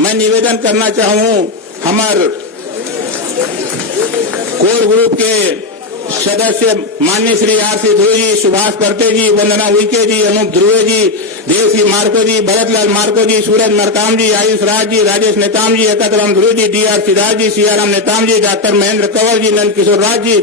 मैं निवेदन करना चाहूँ हमारे कोर ग्रुप के सदस्य माननीय श्री आर.सी. ध्रुव जी, सुभाष परते जी, वंदना उइके जी, अनूप ध्रुवे जी, देवसी मार्को जी, भरतलाल मार्को जी, सूरज मरकाम जी, आयुष राज जी, राजेश नेताम जी, एकतराम ध्रुव जी, डी.आर. सिद्धार्थ जी, सियाराम नेताम जी, डॉक्टर महेंद्र कंवर जी, नंद किशोर राज जी,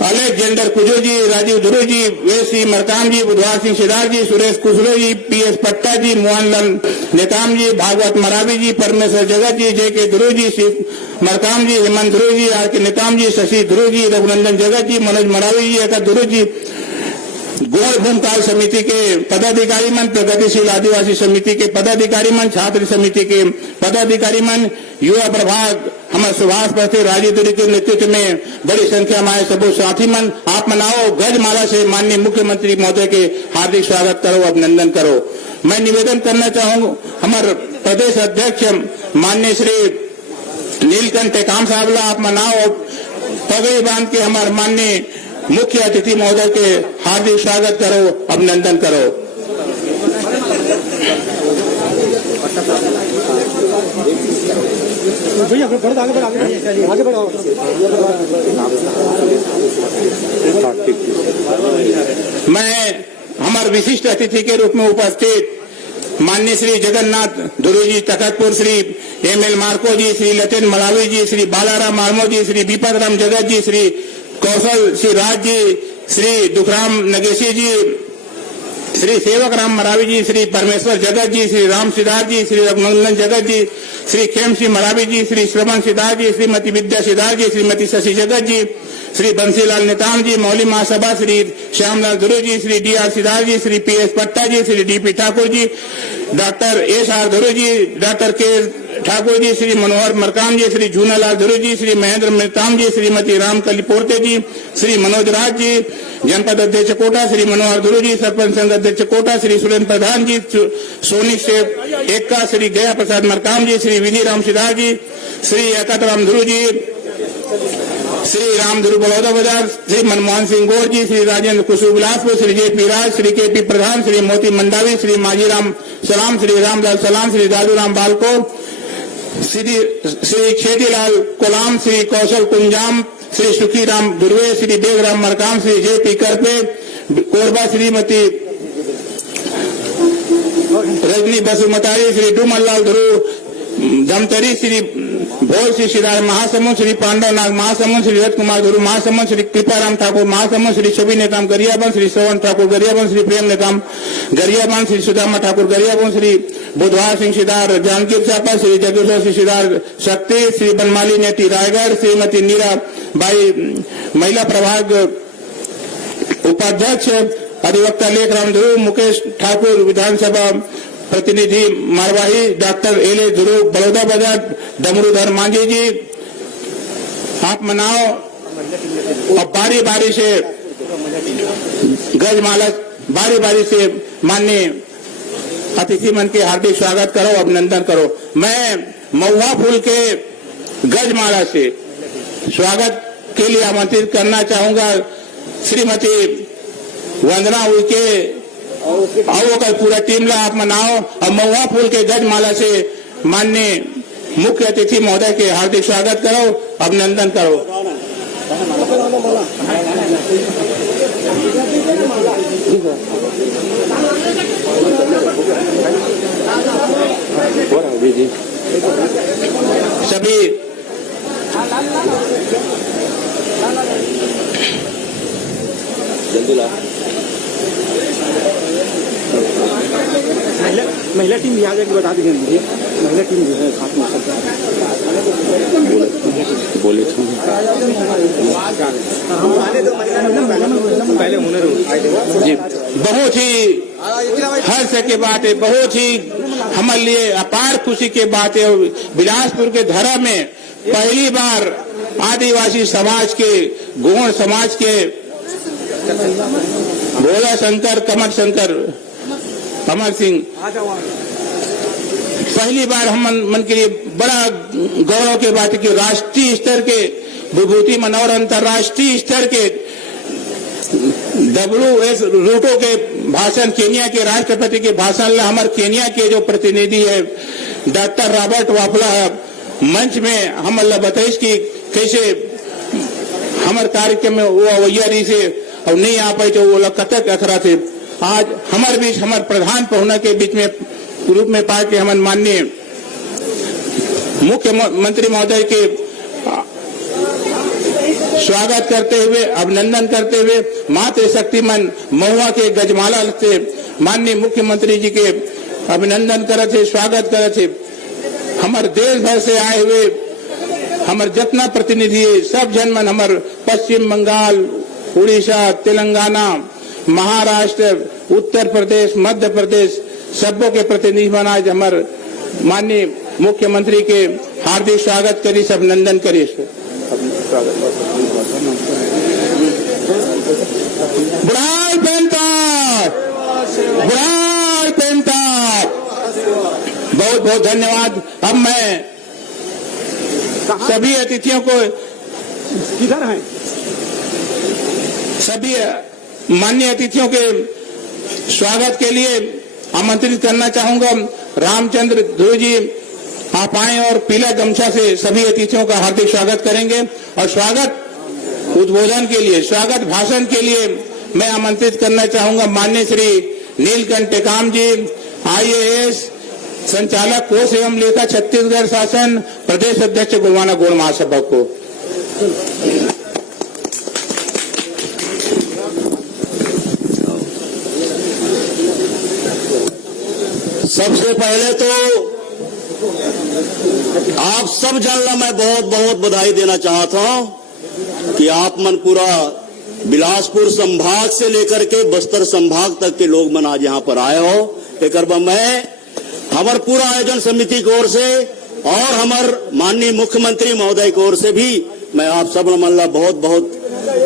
अलेक्जेंडर कुजो जी, राजीव ध्रुव जी, वे.सी. मरकाम जी, बुधवार सिंह सिद्धार्थ जी, सुरेश कुशलो जी, पी.एस. पट्टा जी, मोहनलाल नेताम जी, भागवत मरावी जी, परमेश्वर जगत जी, जे.के. ध्रुव जी, शिव मरकाम जी, हेमंत ध्रुव जी, आर.के. नेताम जी, शशि ध्रुव जी, रघुनंदन जगत जी, मनोज मरावी जी, एका ध्रुव जी, गौड़ भूमकाल समिति के पदाधिकारी मन, प्रगतिशील आदिवासी समिति के पदाधिकारी मन, छात्र समिति के पदाधिकारी मन, युवा प्रभाग हमारे सुभाष परते राजीव के नेतृत्व में बड़ी संख्या में आए सबो साथी मन, आप मनाओ गजमाला से माननीय मुख्यमंत्री महोदय के हार्दिक स्वागत करो, अभिनंदन करो। मैं निवेदन करना चाहूंगा हमारे प्रदेश अध्यक्ष माननीय श्री नीलकंठ टेकाम साहब, आप मनाओ पगड़ी बांध के हमारे माननीय मुख्य अतिथि महोदय के हार्दिक स्वागत करो, अभिनंदन करो। मैं हमारे विशिष्ट अतिथि के रूप में उपस्थित माननीय श्री जगन्नाथ ध्रुव जी तखतपुर, श्री एम.एल. मार्को जी, श्री लतेन मलावी जी, श्री बालाराम मार्मो जी, श्री विपतराम जगत जी, श्री कौशल श्री राज जी, श्री दुखराम नगेशी जी, श्री सेवक राम मरावी जी, श्री परमेश्वर जगत जी, श्री राम सिद्धार्थ जी, श्री रघुनंदन जगत जी, श्री खेम सिंह मरावी जी, श्री श्रवण सिद्धार्थ जी, श्रीमती विद्या सिद्धार्थ जी, श्रीमती शशि जगत जी, श्री बंसीलाल नेताम जी, मौली महासभा श्री श्यामलाल ध्रुव जी, श्री डी.आर. सिद्धार्थ जी, श्री पी.एस. पट्टा जी, Shri DP. Thakur ji, doctor SR. Dhruv ji, doctor के ठाकुर जी, श्री मनोहर मरकाम जी, श्री झूनालाल ध्रुव जी, श्री महेंद्र मेहताम जी, श्रीमती रामकली पोर्ते जी, श्री मनोज राज जी, जनपद अध्यक्ष कोटा श्री मनोहर ध्रुव जी, सरपंच संघ अध्यक्ष कोटा श्री सुरेंद्र प्रधान जी, सोनिक से एक्का श्री गया प्रसाद मरकाम जी, श्री विधि राम सिद्धार्थ जी, श्री एकतराम ध्रुव जी, श्री राम ध्रुव बड़ौदा बाजार, श्री मनमोहन सिंह गौर जी, श्री राजेंद्र कुशु बिलासपुर, श्री जे.पी. राज, श्री के.पी. प्रधान, श्री मोती मंडावी, श्री माजीराम सलाम, श्री रामलाल सलाम, श्री दादूराम बालको, श्री खेतीलाल कोलाम, श्री कौशल कुंजाम, श्री सुखीराम दुर्वे, श्री देवराम मरकाम, श्री जे.पी. करपे कोरबा, श्रीमती रजनी बसुमतारी, श्री डूमललाल ध्रुव धमतरी, श्री भोल श्री श्रीराम महासमुंद, श्री पांडव नाग महासमुंद, श्री रथ कुमार ध्रुव महासमुंद, श्री कृपाराम ठाकुर महासमुंद, श्री छवि नेताम गरियाबंद, श्री श्रवण ठाकुर गरियाबंद, श्री प्रेम नेताम गरियाबंद, श्री सुदामा ठाकुर गरियाबंद, श्री बुधवार सिंह सिदार जानकी चापा, श्री जगेश्वर सिंह सिदार शक्ति, श्री बनमाली नेती रायगढ़, श्रीमती नीरा बाई महिला प्रभाग उपाध्यक्ष, अधिवक्ता लेखराम ध्रुव, मुकेश ठाकुर विधानसभा प्रतिनिधि मारवाही, डॉक्टर एल.ए. ध्रुव बड़ौदा बाजार, डमरूधर मांझी जी, आप मनाओ और बारी बारी से गजमाला बारी बारी से माननीय अतिथि मन के हार्दिक स्वागत करो, अभिनंदन करो। मैं महुआ फूल के गजमाला से स्वागत के लिए आमंत्रित करना चाहूंगा श्रीमती वंदना उइके आओ का पूरा टीम ला आप मनाओ और महुआ फूल के गजमाला से माननीय मुख्य अतिथि महोदय के हार्दिक स्वागत करो, अभिनंदन करो। सभी जल्दी ला महिला टीम भी आ जाएगी, बता दीजिए मुझे। महिला टीम जो है साथ में बोले पहले हुनर जी, बहुत ही हर्ष की बात है, बहुत ही हमारे लिए अपार खुशी की बात है। बिलासपुर के धरा में पहली बार आदिवासी समाज के गौड़ समाज के भोला शंकर कमर शंकर अमर सिंह पहली बार हम मन के लिए बड़ा गौरव की बात है कि राष्ट्रीय स्तर के विभूति मनोहर अंतर्राष्ट्रीय स्तर के WS रूटो के भाषण, केनिया के राष्ट्रपति के भाषण ला हमारे केनिया के जो प्रतिनिधि है डॉक्टर रॉबर्ट वाफला मंच में हम अल्लाह बताइश की कैसे हमारे कार्यक्रम में वो अवैयारी से और नहीं आ पाई तो वो लोग कतक अखरा थे। आज हमारे बीच हमारे प्रधान पहुना के बीच में रूप में पा के हमारे माननीय मुख्यमंत्री महोदय के स्वागत करते हुए अभिनंदन करते हुए मातृ शक्तिमान महुआ के गजमाला से माननीय मुख्यमंत्री जी के अभिनंदन करे थे, स्वागत करे थे। हमारे देश भर से आए हुए हमारे जितना प्रतिनिधि है सब जनमन हमारे पश्चिम बंगाल, उड़ीसा, तेलंगाना, महाराष्ट्र, उत्तर प्रदेश, मध्य प्रदेश सबों के प्रतिनिधि बनाए हमारे माननीय मुख्यमंत्री के हार्दिक स्वागत करी, अभिनंदन करी। बुढ़ाई पेंटा, बुढ़ाई पेंटा, बहुत बहुत धन्यवाद। अब मैं सभी अतिथियों को किधर हैं? सभी माननीय अतिथियों के स्वागत के लिए आमंत्रित करना चाहूंगा। रामचंद्र ध्रुव जी आप आए और पीला गमछा से सभी अतिथियों का हार्दिक स्वागत करेंगे और स्वागत उद्बोधन के लिए, स्वागत भाषण के लिए मैं आमंत्रित करना चाहूंगा माननीय श्री नीलकंठ टेकाम जी, IAS संचालक कोष एवं लेखा छत्तीसगढ़ शासन प्रदेश अध्यक्ष गोवाना गौड़ महासभा को। सबसे पहले तो आप सब जानना मैं बहुत बहुत बधाई देना चाहता हूं कि आप मन पूरा बिलासपुर संभाग से लेकर के बस्तर संभाग तक के लोग मन आज यहां पर आए हो। एक मैं हमार पूरा आयोजन समिति की ओर से और हमार माननीय मुख्यमंत्री महोदय की ओर से भी मैं आप सब मन ला बहुत बहुत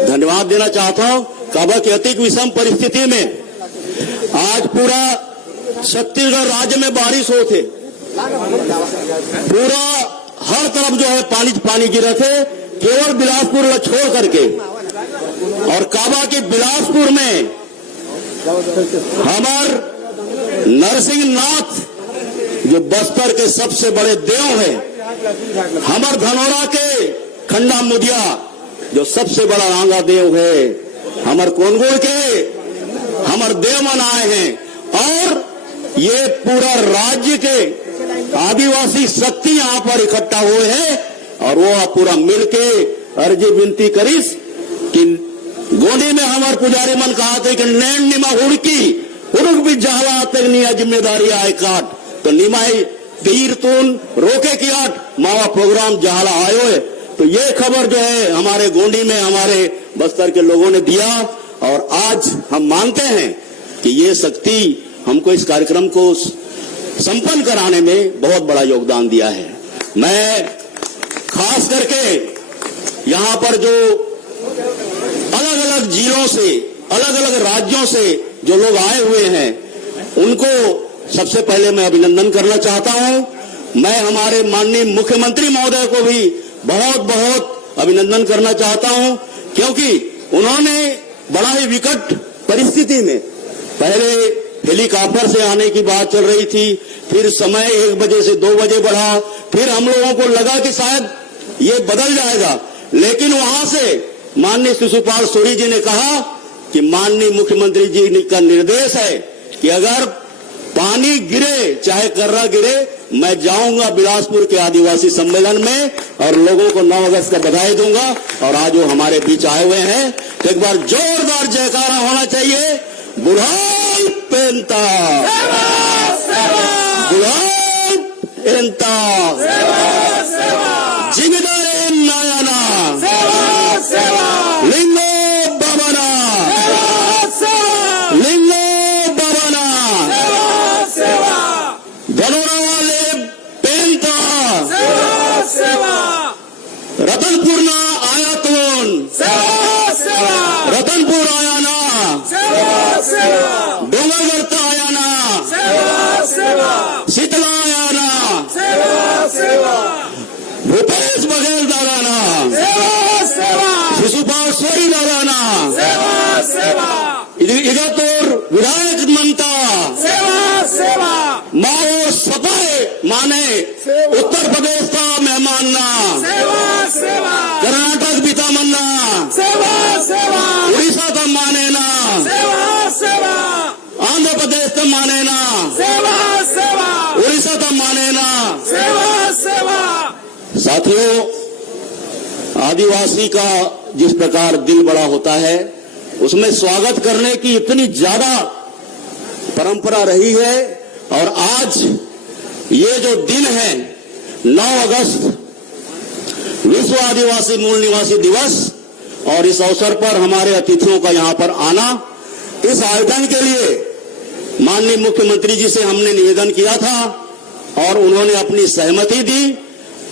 धन्यवाद देना चाहता हूं। काबा की अति विषम परिस्थिति में आज पूरा छत्तीसगढ़ राज्य में बारिश हो थे, पूरा हर तरफ जो है पानी पानी गिरे थे, केवल बिलासपुर को छोड़ करके। और काबा के बिलासपुर में हमार नरसिंहनाथ जो बस्तर के सबसे बड़े देव है, हमार धनौरा के खंडा मुदिया जो सबसे बड़ा रांगा देव है, हमार कोनगोड़ के हमार देव मन आए हैं और ये पूरा राज्य के आदिवासी शक्ति यहाँ पर इकट्ठा हुए हैं और वो पूरा मिलके अर्जी विनती करीस कि गोंडी में हमारे पुजारी मन कहा थे कि नैन निमा हुड़की हुड़क भी जहला तगनिया जिम्मेदारी आए काट तो निमाई तीर तून रोके की आट मावा प्रोग्राम जहला आयो है। तो ये खबर जो है हमारे गोंडी में हमारे बस्तर के लोगों ने दिया और आज हम मानते हैं कि ये शक्ति हमको इस कार्यक्रम को संपन्न कराने में बहुत बड़ा योगदान दिया है। मैं खास करके यहाँ पर जो अलग अलग जिलों से, अलग अलग राज्यों से जो लोग आए हुए हैं उनको सबसे पहले मैं अभिनंदन करना चाहता हूं। मैं हमारे माननीय मुख्यमंत्री महोदय को भी बहुत बहुत अभिनंदन करना चाहता हूं क्योंकि उन्होंने बड़ा ही विकट परिस्थिति में पहले हेलीकॉप्टर से आने की बात चल रही थी, फिर समय 1 बजे से 2 बजे बढ़ा, फिर हम लोगों को लगा कि शायद ये बदल जाएगा, लेकिन वहां से माननीय शिशुपाल सोरी जी ने कहा कि माननीय मुख्यमंत्री जी का निर्देश है कि अगर पानी गिरे चाहे कर्रा गिरे, मैं जाऊंगा बिलासपुर के आदिवासी सम्मेलन में और लोगों को 9 अगस्त का बधाई दूंगा। और आज वो हमारे बीच आए हुए हैं तो एक बार जोरदार जयकारा होना चाहिए। बुढ़ाई पेंता, बुढ़ाई पेंता, जिम्मेदारी नायाना, लिंगो बाबना, लिंगो बाबना, धनोरा वाले पेंता, रतनपुर ना आया तुम, रतनपुर आया ना, डोंगरगढ़ आया ना, शीतला आया ना, भूपेश बघेल दादा ना, शिशुपाल सोरी दादा ना, इधर तो विधायक मनता माओ सपाए माने में उत्तर प्रदेश का मेहमान ना, कर्नाटक भी तमन्ना, उड़ीसा का माने ना, आंध्र प्रदेश का माने ना, उड़ीसा का माने ना। साथियों, आदिवासी का जिस प्रकार दिल बड़ा होता है, उसमें स्वागत करने की इतनी ज्यादा परंपरा रही है। और आज ये जो दिन है 9 अगस्त, विश्व आदिवासी मूल निवासी दिवस, और इस अवसर पर हमारे अतिथियों का यहां पर आना, इस आयोजन के लिए माननीय मुख्यमंत्री जी से हमने निवेदन किया था और उन्होंने अपनी सहमति दी।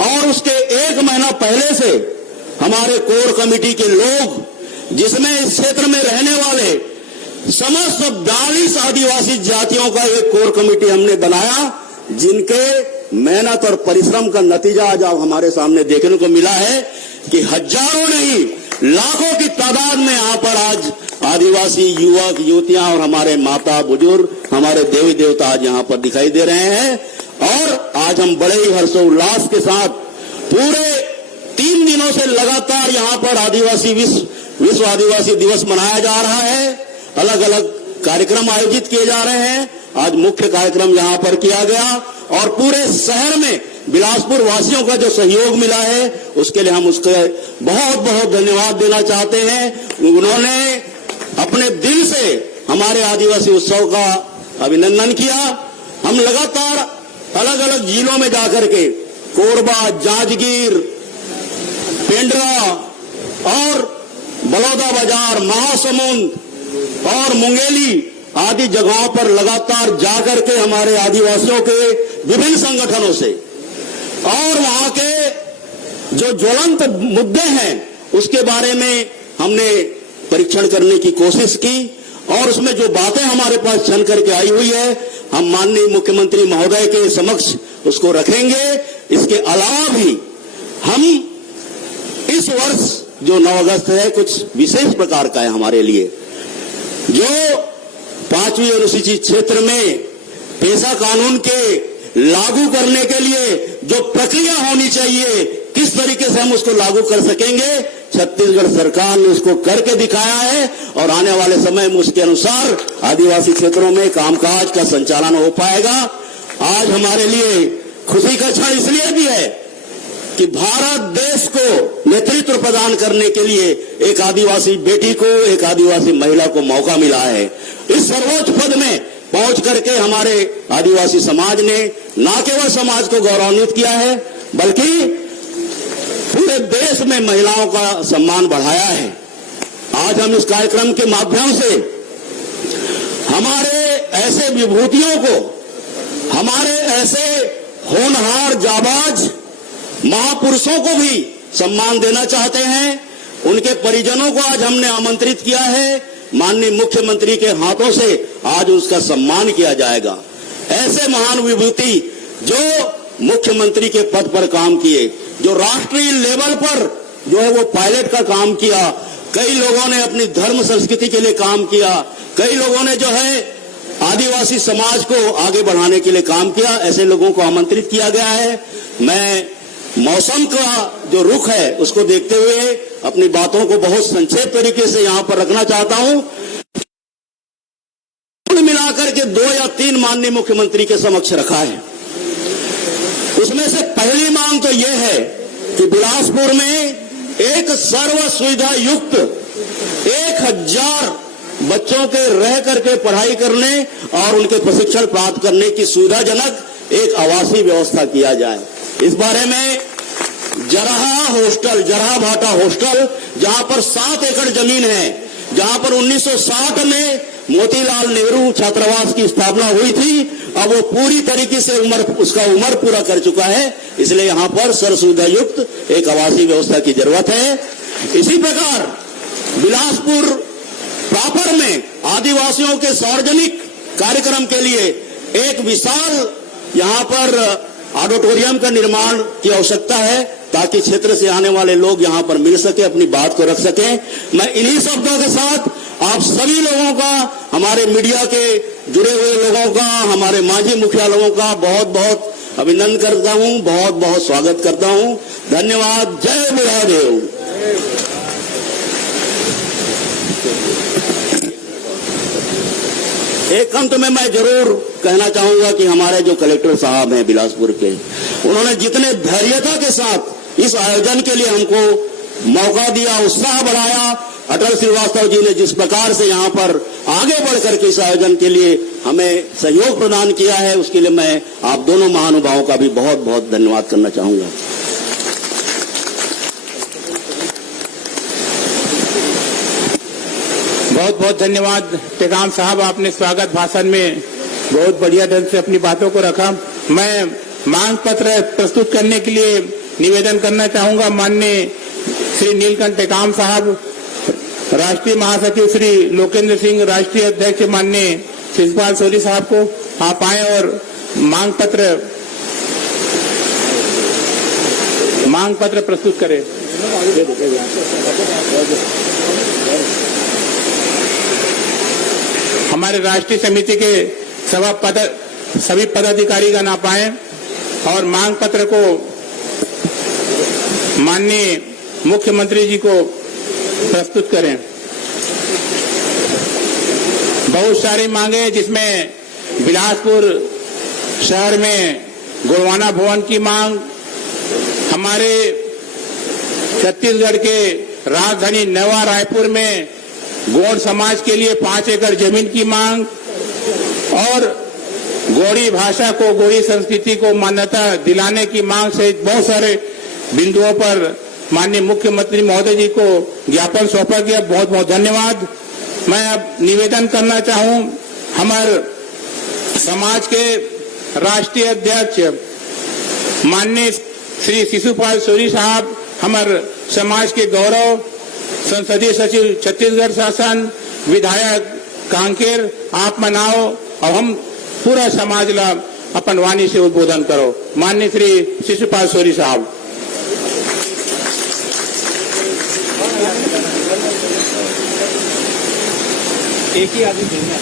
और उसके 1 महीना पहले से हमारे कोर कमेटी के लोग, जिसमें इस क्षेत्र में रहने वाले समस्त 42 आदिवासी जातियों का एक कोर कमेटी हमने बनाया, जिनके मेहनत और परिश्रम का नतीजा आज हमारे सामने देखने को मिला है कि हजारों नहीं लाखों की तादाद में यहाँ पर आज आदिवासी युवक युवतियां और हमारे माता बुजुर्ग, हमारे देवी देवता आज यहाँ पर दिखाई दे रहे हैं। और आज हम बड़े ही हर्षोल्लास के साथ पूरे 3 दिनों से लगातार यहाँ पर आदिवासी विश्व आदिवासी दिवस मनाया जा रहा है। अलग अलग कार्यक्रम आयोजित किए जा रहे हैं। आज मुख्य कार्यक्रम यहाँ पर किया गया और पूरे शहर में बिलासपुर वासियों का जो सहयोग मिला है, उसके लिए हम उसके बहुत बहुत धन्यवाद देना चाहते हैं। उन्होंने अपने दिल से हमारे आदिवासी उत्सव का अभिनंदन किया। हम लगातार अलग अलग जिलों में जाकर के कोरबा, जांजगीर, पेंड्रा और बलौदा बाजार, महासमुंद और मुंगेली आदि जगहों पर लगातार जाकर के हमारे आदिवासियों के विभिन्न संगठनों से और वहां के जो ज्वलंत मुद्दे हैं उसके बारे में हमने परीक्षण करने की कोशिश की। और उसमें जो बातें हमारे पास चल करके आई हुई है, हम माननीय मुख्यमंत्री महोदय के समक्ष उसको रखेंगे। इसके अलावा भी हम इस वर्ष जो 9 अगस्त है, कुछ विशेष प्रकार का है हमारे लिए। जो 5वीं अनुसूचित क्षेत्र में पेशा कानून के लागू करने के लिए जो प्रक्रिया होनी चाहिए, किस तरीके से हम उसको लागू कर सकेंगे, छत्तीसगढ़ सरकार ने उसको करके दिखाया है। और आने वाले समय में उसके अनुसार आदिवासी क्षेत्रों में कामकाज का संचालन हो पाएगा। आज हमारे लिए खुशी का क्षण इसलिए भी है कि भारत देश को नेतृत्व प्रदान करने के लिए एक आदिवासी बेटी को, एक आदिवासी महिला को मौका मिला है। इस सर्वोच्च पद में पहुंच करके हमारे आदिवासी समाज ने न केवल समाज को गौरवान्वित किया है, बल्कि पूरे देश में महिलाओं का सम्मान बढ़ाया है। आज हम इस कार्यक्रम के माध्यम से हमारे ऐसे विभूतियों को, हमारे ऐसे होनहार जाबाज महापुरुषों को भी सम्मान देना चाहते हैं। उनके परिजनों को आज हमने आमंत्रित किया है। माननीय मुख्यमंत्री के हाथों से आज उसका सम्मान किया जाएगा। ऐसे महान विभूति जो मुख्यमंत्री के पद पर काम किए, जो राष्ट्रीय लेवल पर जो है वो पायलट का काम किया, कई लोगों ने अपनी धर्म संस्कृति के लिए काम किया, कई लोगों ने जो है आदिवासी समाज को आगे बढ़ाने के लिए काम किया। ऐसे लोगों को आमंत्रित किया गया है। मैं मौसम का जो रुख है उसको देखते हुए अपनी बातों को बहुत संक्षेप तरीके से यहां पर रखना चाहता हूं। मिलाकर के 2 या 3 माननीय मुख्यमंत्री के समक्ष रखा है। उसमें से पहली मांग तो यह है कि बिलासपुर में एक सर्व सुविधा युक्त 1000 बच्चों के रह करके पढ़ाई करने और उनके प्रशिक्षण प्राप्त करने की सुविधाजनक एक आवासीय व्यवस्था किया जाए। इस बारे में जरहा भाटा हॉस्टल, जहां पर 7 एकड़ जमीन है, जहां पर 1960 में मोतीलाल नेहरू छात्रावास की स्थापना हुई थी, अब वो पूरी तरीके से उसका उम्र पूरा कर चुका है। इसलिए यहां पर सर्व सुविधा युक्त एक आवासीय व्यवस्था की जरूरत है। इसी प्रकार बिलासपुर प्रॉपर में आदिवासियों के सार्वजनिक कार्यक्रम के लिए एक विशाल यहां पर ऑडिटोरियम का निर्माण की आवश्यकता है, ताकि क्षेत्र से आने वाले लोग यहां पर मिल सके, अपनी बात को रख सकें। मैं इन्हीं शब्दों के साथ आप सभी लोगों का, हमारे मीडिया के जुड़े हुए लोगों का, हमारे मांझी मुखिया लोगों का बहुत बहुत अभिनंदन करता हूं, बहुत बहुत स्वागत करता हूं। धन्यवाद। जय बुढ़ादेव। एक अंत में मैं जरूर कहना चाहूंगा कि हमारे जो कलेक्टर साहब हैं बिलासपुर के, उन्होंने जितने धैर्यता के साथ इस आयोजन के लिए हमको मौका दिया, उत्साह बढ़ाया, अटल श्रीवास्तव जी ने जिस प्रकार से यहाँ पर आगे बढ़ करके इस आयोजन के लिए हमें सहयोग प्रदान किया है, उसके लिए मैं आप दोनों महानुभावों का भी बहुत बहुत धन्यवाद करना चाहूंगा। बहुत बहुत धन्यवाद टेकाम साहब, आपने स्वागत भाषण में बहुत बढ़िया ढंग से अपनी बातों को रखा। मैं मांग पत्र प्रस्तुत करने के लिए निवेदन करना चाहूंगा माननीय श्री नीलकंठ टेकाम साहब, राष्ट्रीय महासचिव श्री लोकेंद्र सिंह, राष्ट्रीय अध्यक्ष माननीय शिशुपाल सोरी साहब को आप आए और मांग पत्र प्रस्तुत करें। हमारे राष्ट्रीय समिति के सभी पदाधिकारीगण आप आए और मांग पत्र को माननीय मुख्यमंत्री जी को प्रस्तुत करें। बहुत सारी मांगे, जिसमें बिलासपुर शहर में गोड़वाना भवन की मांग, हमारे छत्तीसगढ़ के राजधानी नवा रायपुर में गौड़ समाज के लिए 5 एकड़ जमीन की मांग और गौड़ी भाषा को, गौड़ी संस्कृति को मान्यता दिलाने की मांग सहित बहुत सारे बिंदुओं पर माननीय मुख्यमंत्री महोदय जी को ज्ञापन सौंपा गया। बहुत बहुत धन्यवाद। मैं अब निवेदन करना चाहूं, हमारे समाज के राष्ट्रीय अध्यक्ष माननीय श्री शिशुपाल सोरी साहब, हमारे समाज के गौरव, संसदीय सचिव छत्तीसगढ़ शासन, विधायक कांकेर, आप मनाओ और हम पूरा समाज ला अपन वाणी से उद्बोधन करो। माननीय श्री शिशुपाल सोरी साहब। एक ही आदमी देना।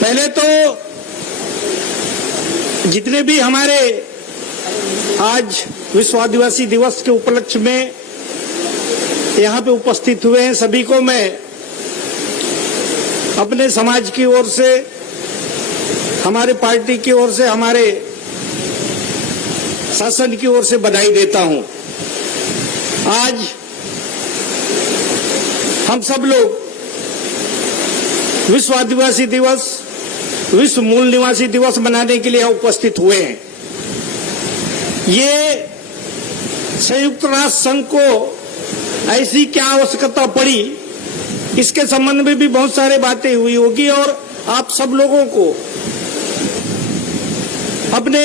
पहले तो जितने भी हमारे आज विश्व आदिवासी दिवस के उपलक्ष्य में यहाँ पे उपस्थित हुए हैं, सभी को मैं अपने समाज की ओर से, हमारे पार्टी की ओर से, हमारे शासन की ओर से बधाई देता हूं। आज हम सब लोग विश्व आदिवासी दिवस, विश्व मूल निवासी दिवस मनाने के लिए उपस्थित हुए हैं। ये संयुक्त राष्ट्र संघ को ऐसी क्या आवश्यकता पड़ी, इसके संबंध में भी बहुत सारे बातें हुई होगी और आप सब लोगों को अपने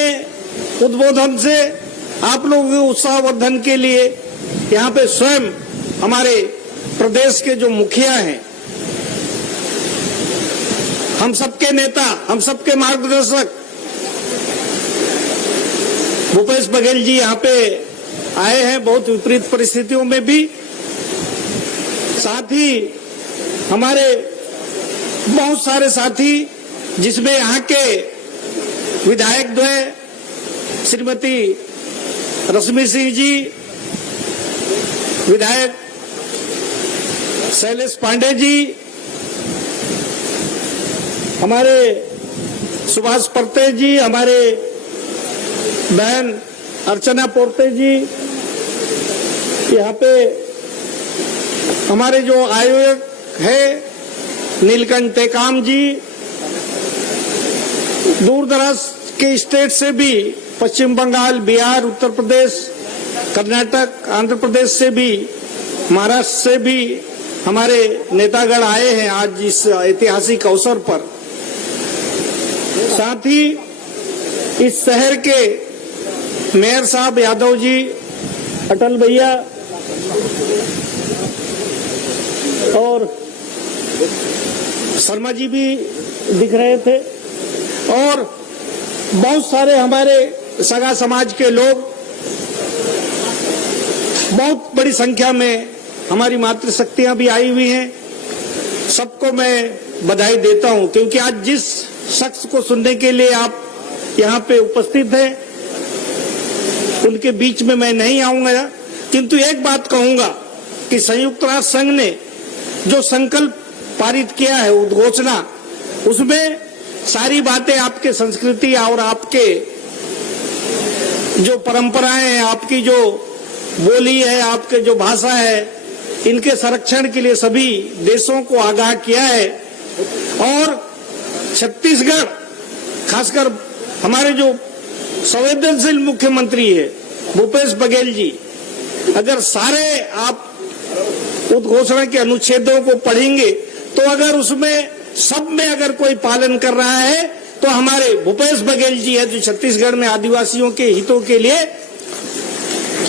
उद्बोधन से आप लोगों के उत्साहवर्धन के लिए यहाँ पे स्वयं हमारे प्रदेश के जो मुखिया हैं, हम सबके नेता, हम सबके मार्गदर्शक भूपेश बघेल जी यहाँ पे आए हैं, बहुत विपरीत परिस्थितियों में भी। साथ ही हमारे बहुत सारे साथी, जिसमें यहाँ के विधायक द्वय श्रीमती रश्मि सिंह जी, विधायक शैलेश पांडे जी, हमारे सुभाष परते जी, हमारे बहन अर्चना पोर्ते जी, यहाँ पे हमारे जो आयोजक है नीलकंठ टेकाम जी, दूर दराज के स्टेट से भी, पश्चिम बंगाल, बिहार, उत्तर प्रदेश, कर्नाटक, आंध्र प्रदेश से भी, महाराष्ट्र से भी हमारे नेतागण आए हैं आज इस ऐतिहासिक अवसर पर। साथ ही इस शहर के मेयर साहब यादव जी, अटल भैया और शर्मा जी भी दिख रहे थे और बहुत सारे हमारे सगा समाज के लोग, बहुत बड़ी संख्या में हमारी मातृशक्तियां भी आई हुई हैं। सबको मैं बधाई देता हूं, क्योंकि आज जिस शख्स को सुनने के लिए आप यहाँ पे उपस्थित हैं। उनके बीच में मैं नहीं आऊंगा, किंतु एक बात कहूंगा कि संयुक्त राष्ट्र संघ ने जो संकल्प पारित किया है, उद्घोषणा, उसमें सारी बातें आपके संस्कृति और आपके जो परंपराएं हैं, आपकी जो बोली है, आपके जो भाषा है, इनके संरक्षण के लिए सभी देशों को आगाह किया है। और छत्तीसगढ़, खासकर हमारे जो संवेदनशील मुख्यमंत्री है भूपेश बघेल जी, अगर सारे आप उद्घोषणा के अनुच्छेदों को पढ़ेंगे तो अगर उसमें सब में अगर कोई पालन कर रहा है तो हमारे भूपेश बघेल जी है, जो छत्तीसगढ़ में आदिवासियों के हितों के लिए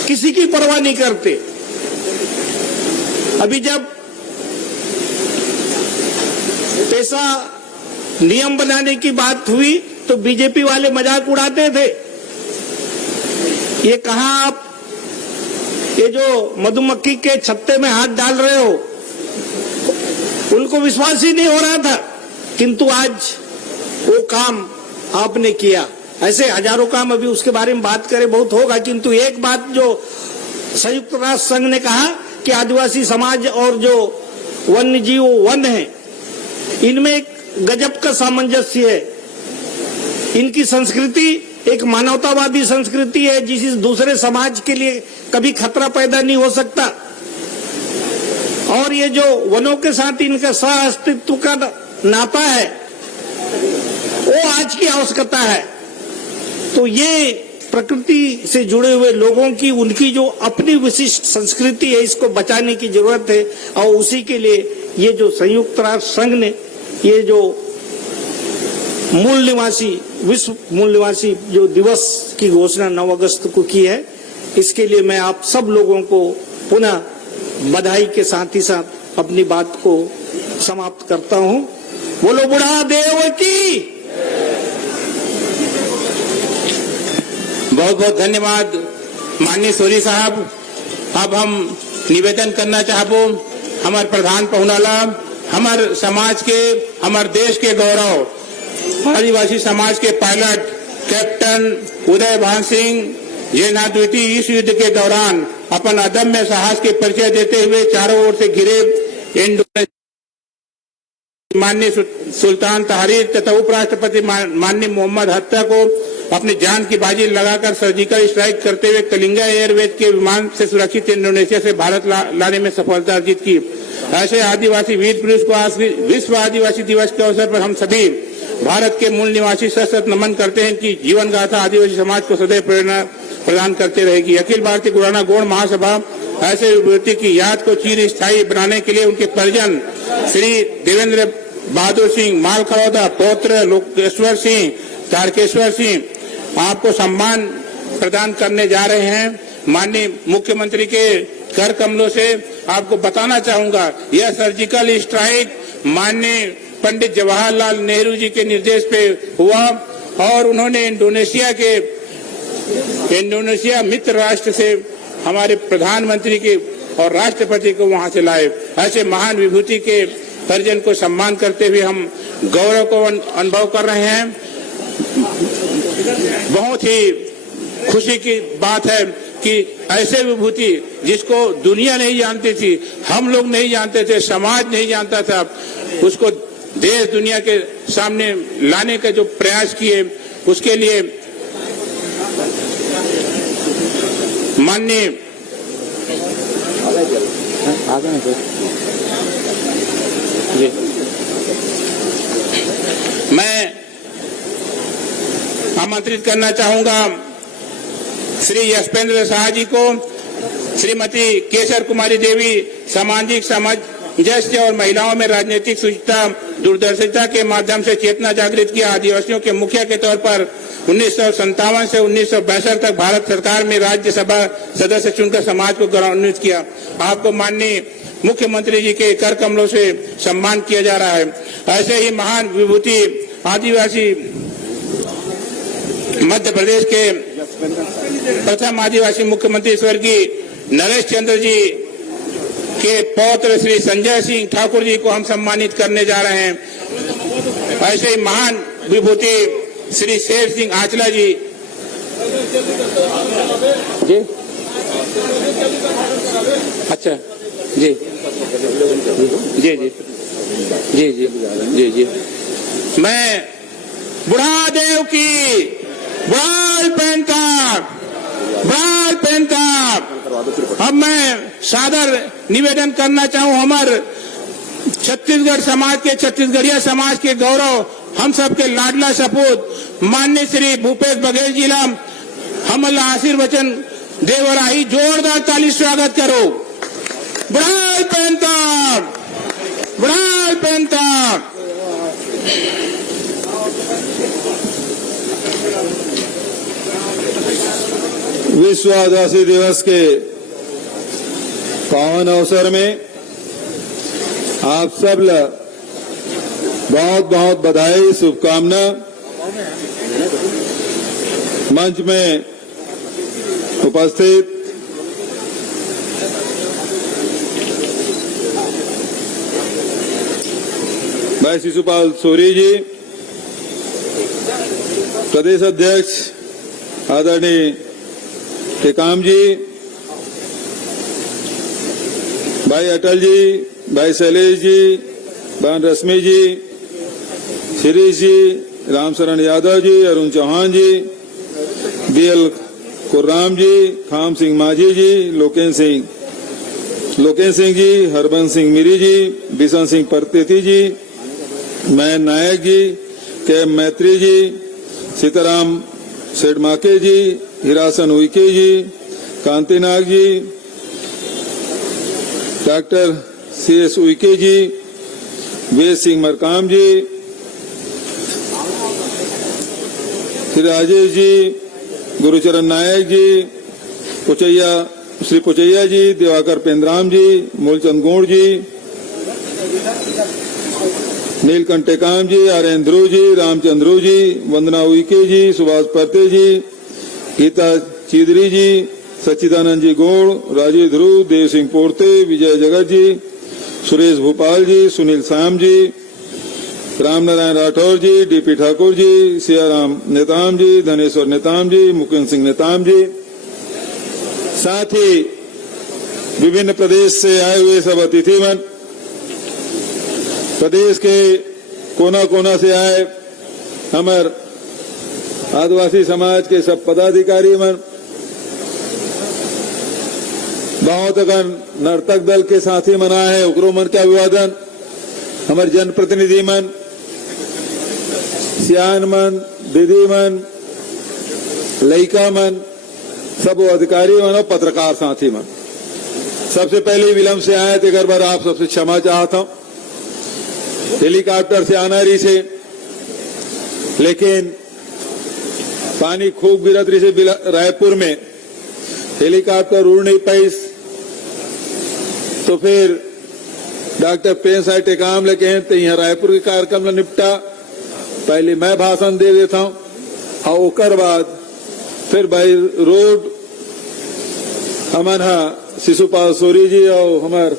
किसी की परवाह नहीं करते। अभी जब पैसा नियम बनाने की बात हुई तो बीजेपी वाले मजाक उड़ाते थे, ये कहां आप ये जो मधुमक्खी के छत्ते में हाथ डाल रहे हो, उनको विश्वास ही नहीं हो रहा था, किंतु आज वो काम आपने किया। ऐसे हजारों काम, अभी उसके बारे में बात करें बहुत होगा, किंतु एक बात जो संयुक्त राष्ट्र संघ ने कहा कि आदिवासी समाज और जो वन्य जीव वन है, इनमें एक गजब का सामंजस्य है। इनकी संस्कृति एक मानवतावादी संस्कृति है, जिस दूसरे समाज के लिए कभी खतरा पैदा नहीं हो सकता। और ये जो वनों के साथ इनका सह अस्तित्व का नाता है, वो आज की आवश्यकता है। तो ये प्रकृति से जुड़े हुए लोगों की, उनकी जो अपनी विशिष्ट संस्कृति है, इसको बचाने की जरूरत है। और उसी के लिए ये जो संयुक्त राष्ट्र संघ ने ये जो मूल निवासी, विश्व मूल निवासी जो दिवस की घोषणा 9 अगस्त को की है, इसके लिए मैं आप सब लोगों को पुनः बधाई के साथ ही साथ अपनी बात को समाप्त करता हूं। बोलो बुढ़ा देव की। बहुत बहुत धन्यवाद माननीय सोरी साहब। अब हम निवेदन करना चाहबो हमारे प्रधान पहुनाला, हमारे समाज के, हमारे देश के गौरव, आदिवासी समाज के पायलट कैप्टन उदय भान सिंह, ये ना द्वितीय विश्व युद्ध के दौरान अपन अदम्य साहस के परिचय देते हुए चारों ओर से घिरे माननीय सुल्तान तहरीर तथा उपराष्ट्रपति माननीय मोहम्मद हत्ता को अपनी जान की बाजी लगाकर सर्जिकल स्ट्राइक करते हुए कलिंगा एयरवेज के विमान से सुरक्षित इंडोनेशिया से भारत लाने में सफलता अर्जित की। ऐसे आदिवासी वीर पुरुष को आज विश्व आदिवासी दिवस के अवसर पर हम सभी भारत के मूल निवासी सशक्त नमन करते हैं कि जीवन गाथा आदिवासी समाज को सदैव प्रेरणा प्रदान करते रहेगी। अखिल भारतीय गुराना गौड़ महासभा ऐसे व्यक्ति की याद को चिर स्थायी बनाने के लिए उनके परिजन श्री देवेंद्र बहादुर सिंह मालखरौदा, पौत्र लोकेश्वर सिंह, तारकेश्वर सिंह आपको सम्मान प्रदान करने जा रहे हैं। माननीय मुख्यमंत्री के कर कमलों से आपको बताना चाहूंगा, यह सर्जिकल स्ट्राइक माननीय पंडित जवाहरलाल नेहरू जी के निर्देश पे हुआ और उन्होंने इंडोनेशिया मित्र राष्ट्र से हमारे प्रधानमंत्री के और राष्ट्रपति को वहां से लाए। ऐसे महान विभूति के परिजन को सम्मान करते हुए हम गौरव को अनुभव कर रहे हैं। बहुत ही खुशी की बात है कि ऐसे विभूति जिसको दुनिया नहीं जानती थी, हम लोग नहीं जानते थे, समाज नहीं जानता था, उसको देश दुनिया के सामने लाने का जो प्रयास किए, उसके लिए माननीय मैं आमंत्रित करना चाहूंगा श्री यशपेंद्र शाह जी को, श्रीमती केसर कुमारी देवी सामाजिक सामंजस्य और महिलाओं में राजनीतिक शुचिता दूरदर्शिता के माध्यम से चेतना जागृत किया। आदिवासियों के मुखिया के तौर पर 1957 से 1962 तक भारत सरकार में राज्यसभा सदस्य चुनकर समाज को गौरवान्वित किया। आपको माननीय मुख्यमंत्री जी के कर कमलों से सम्मान किया जा रहा है। ऐसे ही महान विभूति आदिवासी मध्य प्रदेश के प्रथम आदिवासी मुख्यमंत्री स्वर्गीय नरेश चंद्र जी के पौत्र श्री संजय सिंह ठाकुर जी को हम सम्मानित करने जा रहे हैं। ऐसे ही महान विभूति श्री शेर सिंह आचला जी जी अच्छा जी जी जी जी जी जी जी मैं बुढ़ादेव की बाल पहनता अब मैं सादर निवेदन करना चाहूं हमारे छत्तीसगढ़ समाज के छत्तीसगढ़िया समाज के गौरव हम सबके लाडला सपूत माननीय श्री भूपेश बघेल जी ला हमला आशीर्वचन देवराही जोरदार ताली स्वागत करो। बुढ़ाल पहनता विश्व आदिवासी दिवस के पावन अवसर में आप सब बहुत बहुत बधाई शुभकामना। मंच में उपस्थित भाई शिशुपाल सोरी जी, प्रदेश अध्यक्ष आदरणीय टेकाम जी, भाई अटल जी, भाई शैलेश जी, बहन रश्मि जी, शिरीष जी, रामशरण यादव जी, अरुण चौहान जी, बीएल कुर्राम जी, खाम सिंह माझी जी, लोकेन सिंह जी, हरबंस सिंह मिरी जी, बिशन सिंह परतेती जी, मयन नायक जी, के मैत्री जी, सीताराम सेठमाके जी, हिरासन उइके जी, कांतिनाग जी, डॉक्टर सीएस उइके जी, वेद सिंह मरकाम जी, श्री राजेश जी, गुरुचरण नायक जी, श्री पुचैया जी, दिवाकर पेंद्राम जी, मूलचंद गोड़ जी, नीलकंठ टेकाम जी, आर्यन ध्रुव जी, रामचंद्रू जी, वंदना उइके जी, सुभाष परते जी, गीता चीदरी जी, सच्चिदानंद जी गौड़, राजीव ध्रुव, देव सिंह पोर्ते, विजय जगत जी, सुरेश भोपाल जी, सुनील शाम जी, रामनारायण राठौर जी, डीपी ठाकुर जी, सियाराम नेताम जी, धनेश्वर नेताम जी, मुकुंद सिंह नेताम जी, साथ ही विभिन्न प्रदेश से आए हुए सब अतिथिगण, प्रदेश के कोना कोना से आए हमारे आदिवासी समाज के सब पदाधिकारी मन, बहुत अगन नर्तक दल के साथी मना है, उग्रो मन का अभिवादन, हमारे जनप्रतिनिधि मन, सियान मन, दीदी मन, लइका मन, सब अधिकारी मन और पत्रकार साथी मन। सबसे पहले विलंब से आए थे, एक बार आप सबसे क्षमा चाहता हूं। हेलीकॉप्टर से आना रही से, लेकिन पानी खूब गिरत रही से रायपुर में, हेलीकॉप्टर उड़ नहीं पाई, तो फिर डॉक्टर पेन साहब टेकाम लेके तो यहाँ रायपुर के कार्यक्रम निपटा, पहले मैं भाषण दे देता हूं और ओकर बाद फिर भाई रोड हमार शिशुपाल सोरी जी और हमार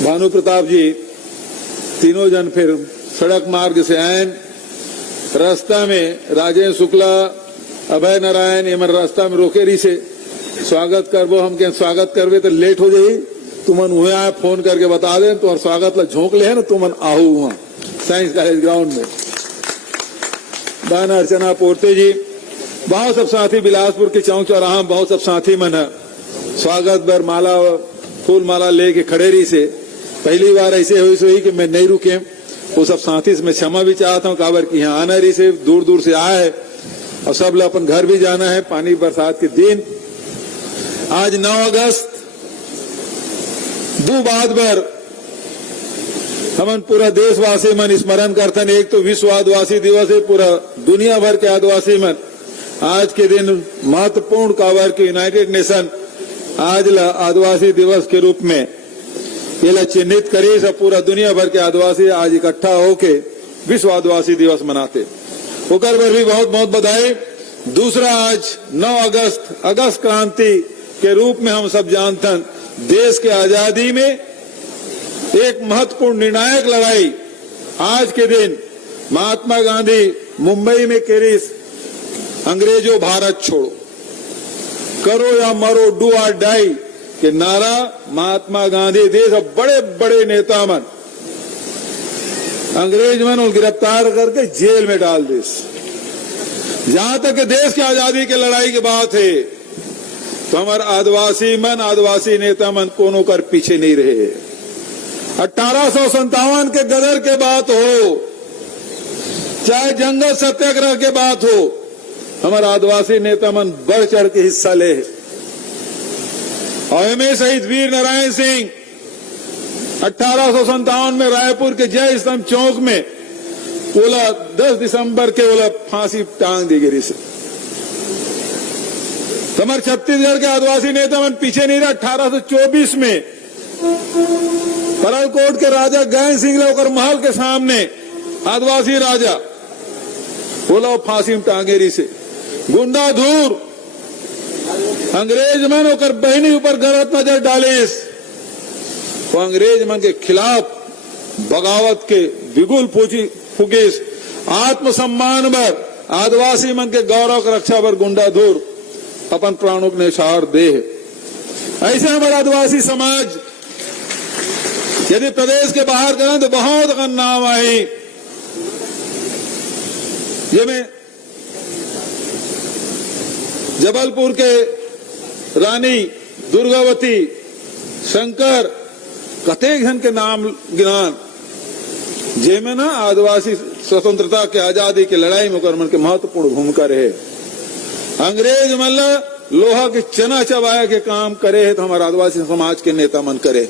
भानु प्रताप जी तीनों जन फिर सड़क मार्ग से आए। रास्ता में राजेंद्र शुक्ला, अभय नारायण ये रास्ता में रोके रही से स्वागत करबो, हम के स्वागत करवे तो लेट हो जाई, तुमन हुए आए फोन करके बता दे, तुम्हारे स्वागत ला झोंक ले है ना, तुमन आहू वहां साइंस कॉलेज ग्राउंड में। बहन अर्चना पोर्ते जी, बहुत सब साथी बिलासपुर के चौक चौराहा बहुत सब साथी मन है, स्वागत बर माला फूल माला लेके खड़े रही से। पहली बार ऐसे हुई सो कि मैं नहीं रुके, वो सब साथी से मैं क्षमा भी चाहता हूँ, काबर की यहाँ आना रही से दूर दूर से आया है और सब लोग अपन घर भी जाना है, पानी बरसात के दिन। आज 9 अगस्त दो बात भर हमन पूरा देशवासी मन स्मरण करथन। एक तो विश्व आदिवासी दिवस है, पूरा दुनिया भर के आदिवासी मन आज के दिन महत्वपूर्ण काबर के यूनाइटेड नेशन आज ला आदिवासी दिवस के रूप में ये ला चिन्हित करी, सब पूरा दुनिया भर के आदिवासी आज इकट्ठा होके विश्व आदिवासी दिवस मनाते, ओकर पर भी बहुत बहुत बधाई। दूसरा, आज 9 अगस्त क्रांति के रूप में हम सब जानते, देश के आजादी में एक महत्वपूर्ण निर्णायक लड़ाई आज के दिन महात्मा गांधी मुंबई में केरिस अंग्रेजों भारत छोड़ो, करो या मरो, डू और डाई के नारा महात्मा गांधी दे। सब बड़े बड़े नेता मन अंग्रेज मन उन गिरफ्तार करके जेल में डाल दे। जहां तक कि देश की आजादी की लड़ाई की बात है तो हमारे आदिवासी नेता मन कोनो कर पीछे नहीं रहे। 1857 के गदर के बात हो, चाहे जंगल सत्याग्रह के बात हो, हमारे आदिवासी नेता मन बढ़ चढ़ के हिस्सा ले। और एमए शहीद वीर नारायण सिंह 1857 में रायपुर के जय स्तंभ चौक में बोला 10 दिसंबर के बोला फांसी टांग दी गई से। हमारे छत्तीसगढ़ के आदिवासी नेता मन पीछे नहीं रहा। 1824 में परालकोट के राजा गैन सिंह होकर महल के सामने आदिवासी राजा बोला फांसी में टांगेरी से। गुंडा धूर अंग्रेज मन होकर बहनी ऊपर गलत नजर डाले, वो अंग्रेज मन के खिलाफ बगावत के बिगुल फुकेश आत्मसम्मान पर आदिवासी मन के गौरव की रक्षा पर गुंडा धूर अपन प्राणों के निछावर दे। ऐसे हमारा आदिवासी समाज यदि प्रदेश के बाहर करें तो बहुत नाम आए। ये में जबलपुर के रानी दुर्गावती शंकर कतेक जन के नाम गिनान, जेमें ना आदिवासी स्वतंत्रता के आजादी की लड़ाई में कर मन के महत्वपूर्ण भूमिका रहे। अंग्रेज मन लोहा के चना चबाया के काम करे है तो हमारे आदिवासी समाज के नेता मन करे।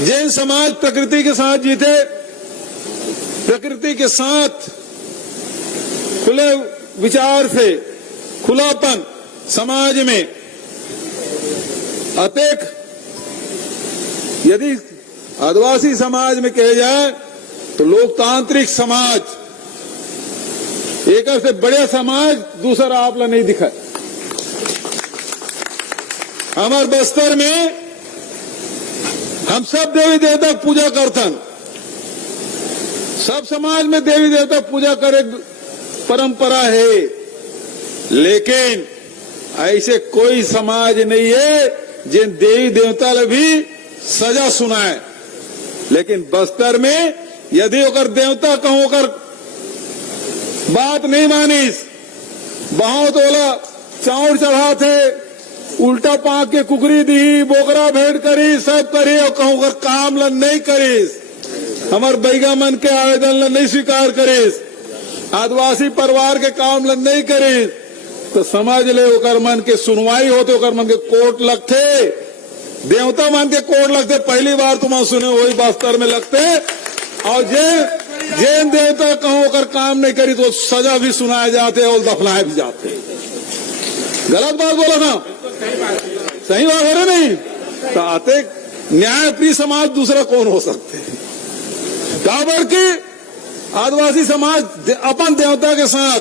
जैन समाज प्रकृति के साथ जीते, प्रकृति के साथ खुले विचार से खुलापन समाज में अतेक यदि आदिवासी समाज में कहे जाए तो लोकतांत्रिक समाज, एक से बड़े समाज दूसरा आपला नहीं दिखा। हमारे बस्तर में हम सब देवी देवता पूजा करतन, सब समाज में देवी देवता पूजा करे परंपरा है, लेकिन ऐसे कोई समाज नहीं है जिन देवी देवता ले भी सजा सुनाए। लेकिन बस्तर में यदि ओकर देवता कहूं कर बात नहीं मानीस, बहुत ओला चाउर चढ़ा थे, उल्टा पाक के कुकरी दी, बोकरा भेंट करी, सब करी और कहूं कर काम ला नहीं करीस, हमार बैगा मन के आवेदन ला नहीं स्वीकार करीस, आदिवासी परिवार के काम ला नहीं करीस, तो समझ ले ओकर मन के सुनवाई होते, ओकर मन के कोर्ट लगते, देवता मन के कोर्ट लगते। पहली बार तुम सुने वही बस्तर में लगते। और जैन देवता कहूं कर काम नहीं करी तो सजा भी सुनाए जाते और दफनाए भी जाते। गलत बात बोला ना, सही बात है नहीं? तो आते न्याय प्रिय समाज दूसरा कौन हो सकते? काबर की आदिवासी समाज अपन देवता के साथ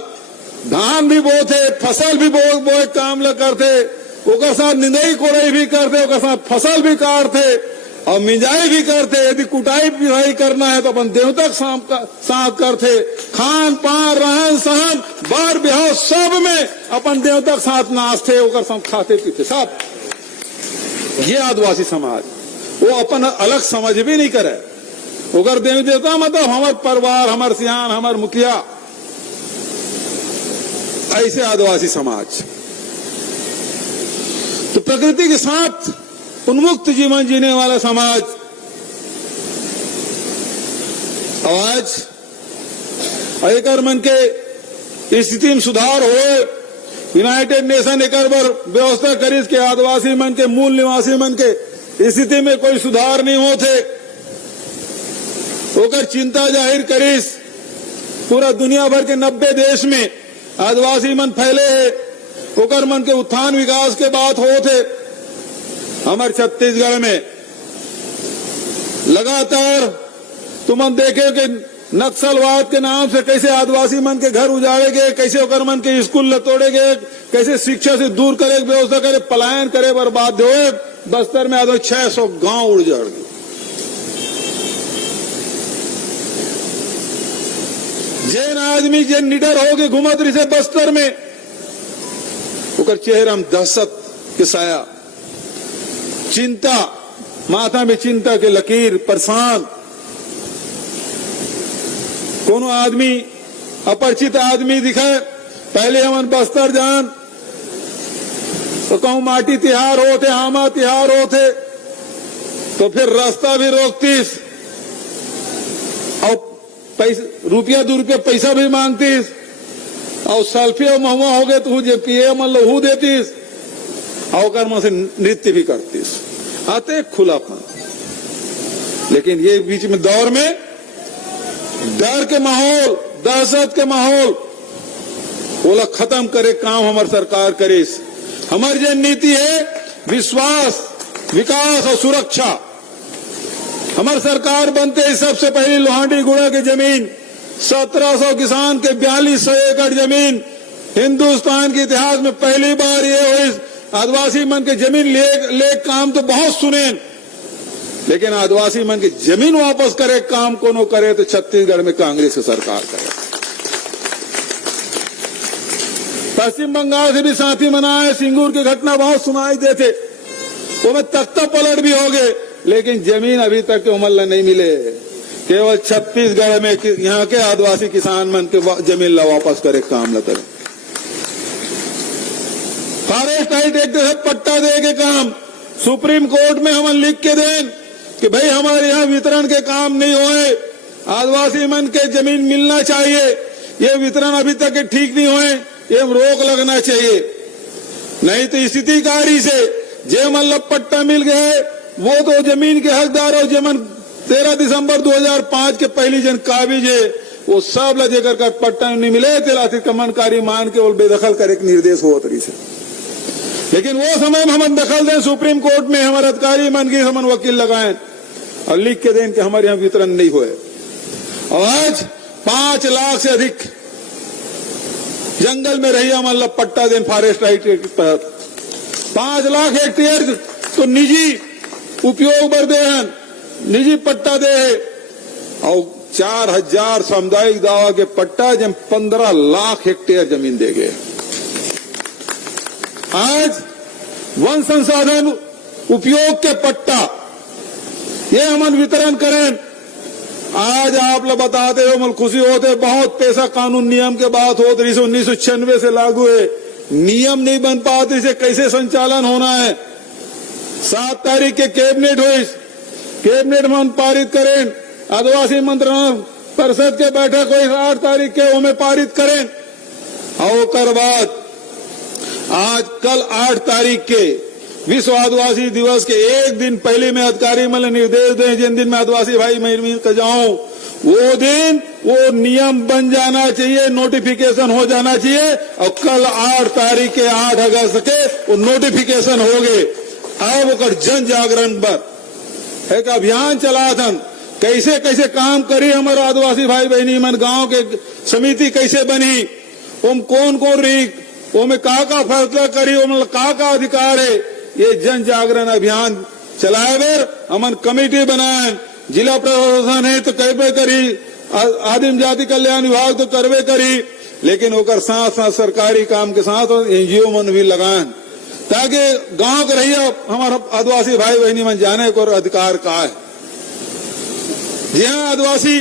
धान भी बोते, फसल भी बोए काम ल करते, ओकर साथ निंदाई कोड़ाई भी करते, ओकर साथ फसल भी काटते और मिंजाई भी करते। यदि कुटाई पिढ़ाई करना है तो अपन देवता के साथ करते। खान पान रहन सहन बार ब्याह सब में अपन देवता के साथ नाचते, ओकर साथ खाते पीते सब। ये आदिवासी समाज वो अपन अलग समझ भी नहीं करे। ओकर देवी देवता मतलब हमार परिवार, हमार सियान, हमार मुखिया, ऐसे आदिवासी समाज। तो प्रकृति के साथ उन्मुक्त जीवन जीने वाला समाज आज एक मन के स्थिति में सुधार हो। यूनाइटेड नेशन एक बार व्यवस्था करीस के आदिवासी मन के मूल निवासी मन के स्थिति में कोई सुधार नहीं होते, ओकर चिंता जाहिर करीस। पूरा दुनिया भर के 90 देश में आदिवासी मन फैले है, ओकर मन के उत्थान विकास के बात होते। हमारे छत्तीसगढ़ में लगातार तुम देखे कि नक्सलवाद के नाम से कैसे आदिवासी मन के घर उजाड़े गए, कैसे ओकर मन के स्कूल लतोड़े गए, कैसे शिक्षा से दूर करे व्यवस्था करे, पलायन करे, बर्बाद हुए। बस्तर में आदमी 600 गांव उड़ जाड़ गए। जैन आदमी जे निडर हो के घुमत रही से बस्तर में, ओकर चेहरा में दहशत के साया, चिंता, माथा में चिंता के लकीर, परेशान। कोनो आदमी अपरिचित आदमी दिखे, पहले हमन बस्तर जान तो कहूं माटी तिहार होते, आमा तिहार होते, तो फिर रास्ता भी रोकतीस और पैसा रुपया 2 रुपया पैसा भी मांगतीस और सेल्फी और महुआ हो गए तो जे पिए मन लहू देतीस और मन से नृत्य भी करतीस, आते खुलापन। लेकिन ये बीच में दौर में डर के माहौल, दहशत के माहौल बोला खत्म करे काम हमारी सरकार करे। हमारी जो नीति है विश्वास, विकास और सुरक्षा। हमारी सरकार बनते ही सबसे पहले लोहांडी गुड़ा की जमीन 1700 किसान के 4200 एकड़ जमीन, हिंदुस्तान के इतिहास में पहली बार ये हुई। आदिवासी मन के जमीन ले काम तो बहुत सुने, लेकिन आदिवासी मन की जमीन वापस करे काम कोनो करे तो छत्तीसगढ़ में कांग्रेस की सरकार करे। पश्चिम बंगाल से भी साथी मनाए, सिंगूर की घटना बहुत सुनाई देते, वो में तख्ता पलट भी हो गए, लेकिन जमीन अभी तक के उमल्ला नहीं मिले। केवल छत्तीसगढ़ में यहाँ के आदिवासी किसान मन के जमीन ला वापस करे काम ल करे। फॉरेस्ट राइट एक्ट से पट्टा दे के काम सुप्रीम कोर्ट में हम लिख के दें कि भाई हमारे यहाँ वितरण के काम नहीं हुए, आदिवासी मन के जमीन मिलना चाहिए, ये वितरण अभी तक के ठीक नहीं हुए, ये रोक लगना चाहिए। नहीं तो स्थिति कारी से जे मतलब पट्टा मिल गए वो तो जमीन के हकदार और जमन 13 दिसंबर 2005 के पहली जन काबिज है वो सब लजेकर का पट्टा नहीं मिले तेलासी कमनकारी मान के वो बेदखल करे निर्देश हो तरी से। लेकिन वो समय में हम दखल दें सुप्रीम कोर्ट में, हमारे अधिकारी मन की हम वकील लगाएं और लिख के दें कि हमारे यहाँ वितरण नहीं हुए। और आज 5 लाख से अधिक जंगल में रही मतलब पट्टा दें फॉरेस्ट राइट के तहत 5 लाख हेक्टेयर तो निजी उपयोग पर दे, निजी पट्टा दे और 4000 सामुदायिक दावा के पट्टा जब 15 लाख हेक्टेयर जमीन दे गए। आज वन संसाधन उपयोग के पट्टा ये हम वितरण करें। आज आप लोग बताते हो मुझे खुशी होते, बहुत पैसा कानून नियम के बात हो रही, 1996 से लागू है, नियम नहीं बन पाते, इसे कैसे संचालन होना है। 7 तारीख के कैबिनेट हुई, कैबिनेट में पारित करें, आदिवासी मंत्रिमंडल परिषद के बैठक हुई 8 तारीख के वो में पारित करें। और बाद आज कल 8 तारीख के विश्व आदिवासी दिवस के एक दिन पहले में अधिकारी मतलब निर्देश दें, जिन दिन में आदिवासी भाई मैं मिल कर जाऊं वो दिन वो नियम बन जाना चाहिए, नोटिफिकेशन हो जाना चाहिए। और कल 8 तारीख के 8 अगस्त के वो नोटिफिकेशन हो गए। अब वो जन जागरण पर एक अभियान चला था, कैसे कैसे काम करी हमारे आदिवासी भाई बहनी मन, गांव के समिति कैसे बनी, उम कौन कौन रही, वो में का फैसला करी, वो मतलब का अधिकार है। ये जन जागरण अभियान चलाए बेर हमन कमेटी बनाए, जिला प्रशासन है तो करबे करी, आदिम जाति कल्याण विभाग तो करबे करी, लेकिन ओकर साथ साथ सरकारी काम के साथ एनजीओ मन भी लगाए ताकि गांव के रहिए हमारा आदिवासी भाई बहनी मन जाने को अधिकार का है। जी हाँ, आदिवासी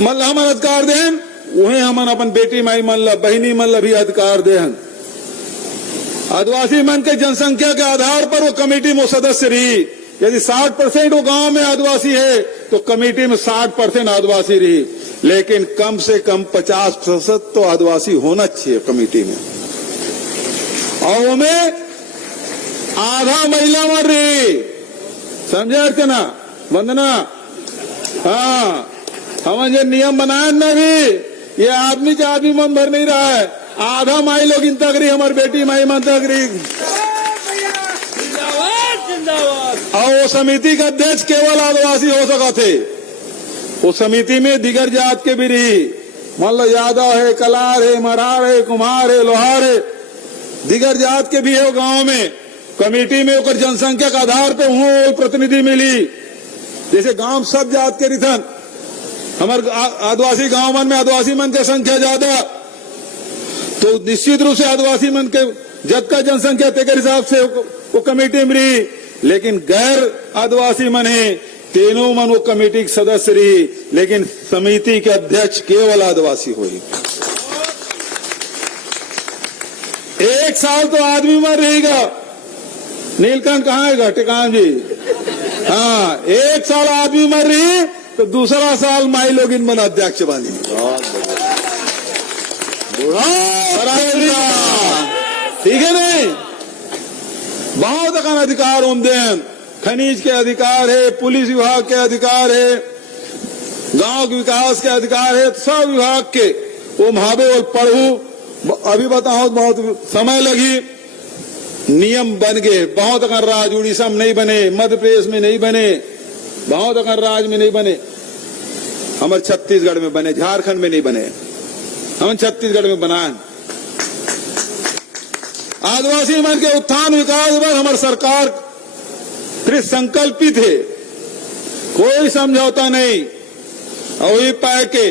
मतलब हमारा अधिकार दें, वही हमन अपन बेटी माई मन ला बहनी मन ला भी अधिकार दें। आदिवासी मन के जनसंख्या के आधार पर वो कमेटी में सदस्य रही। यदि 60% वो गांव में आदिवासी है तो कमेटी में 60% आदिवासी रही, लेकिन कम से कम 50% तो आदिवासी होना चाहिए कमेटी में। और वो में आधा महिला मर रही, समझे ना वंदना? हाँ, हम जो नियम बनाए ना भी ये आदमी के आदमी मन भर नहीं रहा है, आधा माई लोग इन तक रही, हमारी बेटी माई मन तक रही। और वो समिति का अध्यक्ष केवल आदिवासी हो सका थे। वो समिति में दिगर जात के भी रही, मान लो यादव है, कलार है, मरार है, कुम्हार है, लोहार है, दिगर जात के भी है। गांव में कमेटी में ओकर जनसंख्या के आधार पर प्रतिनिधि मिली, जैसे गांव सब जात के रिथन हमारे आदिवासी गांव मन में आदिवासी मन की संख्या ज्यादा, तो निश्चित रूप से आदिवासी मन के जतका जनसंख्या के हिसाब से वो कमेटी में रही, लेकिन गैर आदिवासी मन है तीनों मन वो कमेटी के सदस्य रही, लेकिन समिति के अध्यक्ष केवल आदिवासी हुई। 1 साल तो आदमी मर रहेगा, नीलकंठ कहाँ है टिकान जी? हाँ, 1 साल आदमी मर रही तो दूसरा साल माई लोग इन मन अध्यक्ष बनी। ठीक है नहीं? बहुत अकान अधिकार उमदेन, खनिज के अधिकार है, पुलिस विभाग के अधिकार है, गांव के विकास के अधिकार है, सब विभाग के वो महावे और पढ़ू। अभी बताओ बहुत समय लगी, नियम बन गए। बहुत अगर राज्य उड़ीसा में नहीं बने, मध्य प्रदेश में नहीं बने, बहुत अगर राज्य में नहीं बने, हमारे छत्तीसगढ़ में बने, झारखंड में नहीं बने, हम छत्तीसगढ़ में बनाए। आदिवासी मन के उत्थान विकास पर हमारी सरकार कृत संकल्पित है, कोई समझौता नहीं। और वही पाए के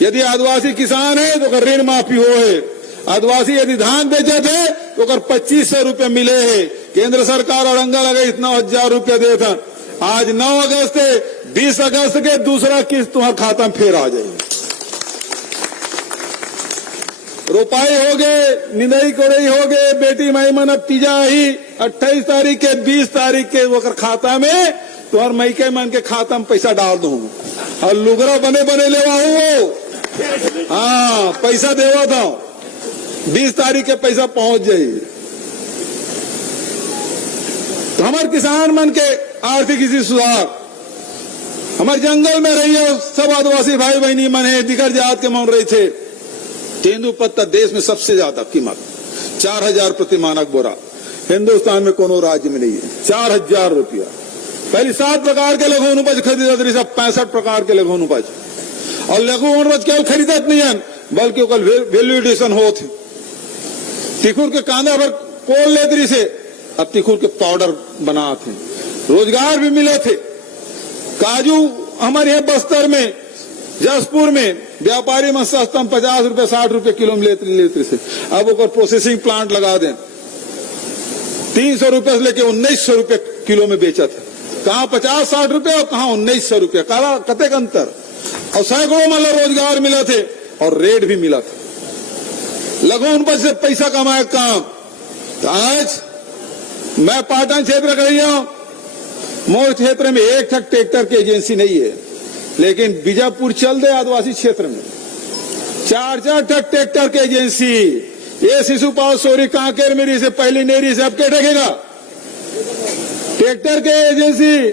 यदि आदिवासी किसान है तो ऋण माफी हो है, आदिवासी यदि धान बेचे थे तो 2500 रुपये मिले है। केंद्र सरकार अड़ंगा लगे इतना 1000 रुपया दे था। आज 9 अगस्त है, 20 अगस्त के दूसरा किस्त तुम्हारे खाता में फिर आ जाएगी। रोपाई हो गए, निंदाई कोड़ाई हो गए, बेटी माई मन अब तीजा ही 28 तारीख के 20 तारीख के वो खाता में तुम्हार मई के मन के खाता में पैसा डाल दूं और लुगरा बने बने लेवा हो। हाँ, पैसा देवा था, 20 तारीख के पैसा पहुंच जाये। तो हमारे किसान मन के आर्थिक स्थिति सुधार, हमारे जंगल में रही है सब आदिवासी भाई बहनी मन है, दिगर जात के मन रहे थे। तेंदुपत्ता देश में सबसे ज्यादा कीमत 4000 प्रति मानक बोरा, हिंदुस्तान में कोनो राज्य में नहीं है। 4000 रुपया। पहले 7 प्रकार के लघु उपज खरीदत रही, सब 65 प्रकार के लघु उपज। और लघु उपज केवल खरीदत नहीं है बल्कि वैल्यू एडिशन होते। तिखुर के कांदा भर कोल लेत रही से अब तिखुर के पाउडर बनाते, रोजगार भी मिले थे। काजू हमारे यहाँ बस्तर में, जसपुर में व्यापारी में सस्ता 50 रुपए 60 रुपए किलो में लेते से, अब वो प्रोसेसिंग प्लांट लगा दें 300 रुपए से लेके 1900 रुपए किलो में बेचा था। कहाँ 50-60 रुपए और कहाँ 1900 रुपए, काला कते का अंतर। और सैकड़ों मतलब रोजगार मिला थे और रेट भी मिला था। लघु उपज से पैसा कमाए काम। तो आज मैं पाटन क्षेत्र का रही हूं, मोर क्षेत्र में एक ठक ट्रैक्टर की एजेंसी नहीं है, लेकिन बीजापुर चल दे आदिवासी क्षेत्र में 4-4 ठक ट्रैक्टर की एजेंसी। ये शिशुपाल सोरी कांकेर मेरी से पहली नेरी से अब क्या ठकेगा ट्रैक्टर के एजेंसी,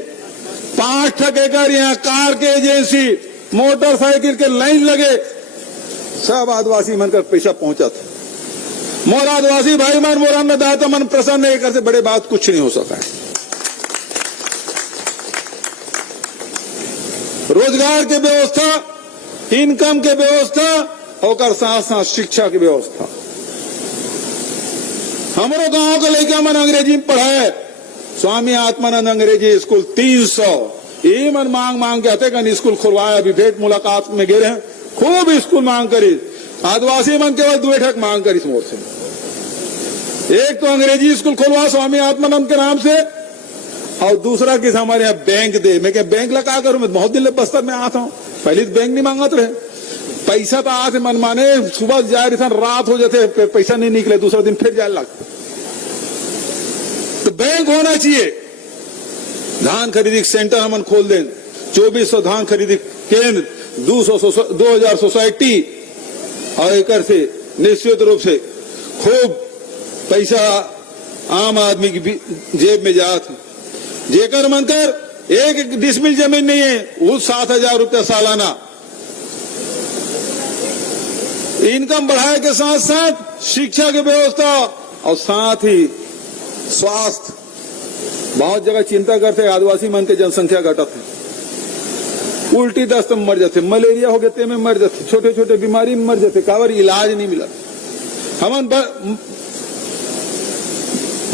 5 ठक एकड़ यहाँ कार के एजेंसी, मोटरसाइकिल के लाइन लगे, सब आदिवासी मन कर पैसा पहुंचा था। मोर आदिवासी भाई मन मोर अन्नदाता मन प्रसन्न है, कर से बड़े बात कुछ नहीं हो सका है। रोजगार के व्यवस्था, इनकम के व्यवस्था और साथ साथ शिक्षा की व्यवस्था। हमारे गांव के लड़का मन अंग्रेजी में पढ़ाए, स्वामी आत्मानंद अंग्रेजी स्कूल 300 ये मन मांग मांग के आते कहीं स्कूल खुलवाया। अभी भेंट मुलाकात में गिरे हैं, खूब स्कूल मांग करी। आदिवासी मन केवल 2 ठक मांग करी इस मोर से। एक तो अंग्रेजी स्कूल खुलवा स्वामी आत्मानंद के नाम से, और दूसरा किस हमारे यहाँ बैंक दे। मैं क्या बैंक लगा करूं, मैं बहुत दिन बस्तर में आता हूं, पहले तो बैंक नहीं मांगत रहे, पैसा तो आते मन माने सुबह जा रही था, रात हो जाते पैसा नहीं निकले, दूसरा दिन फिर जाए लगता। तो बैंक होना चाहिए। धान खरीदी सेंटर हम खोल दें, 2400 धान खरीदी केंद्र, 2000 सोसाइटी, और एक से निश्चित रूप से खूब पैसा आम आदमी की जेब में जात। जेकर मनकर 1 डिसमिल जमीन नहीं है, वो 7000 रुपया सालाना। इनकम बढ़ाए के साथ साथ शिक्षा की व्यवस्था और साथ ही स्वास्थ्य। बहुत जगह चिंता करते हैं, आदिवासी मन के जनसंख्या घटत है, उल्टी दस्त में मर जाते, मलेरिया हो गए में मर जाते, छोटे छोटे बीमारी में मर जाते, काबर इलाज नहीं मिला। हम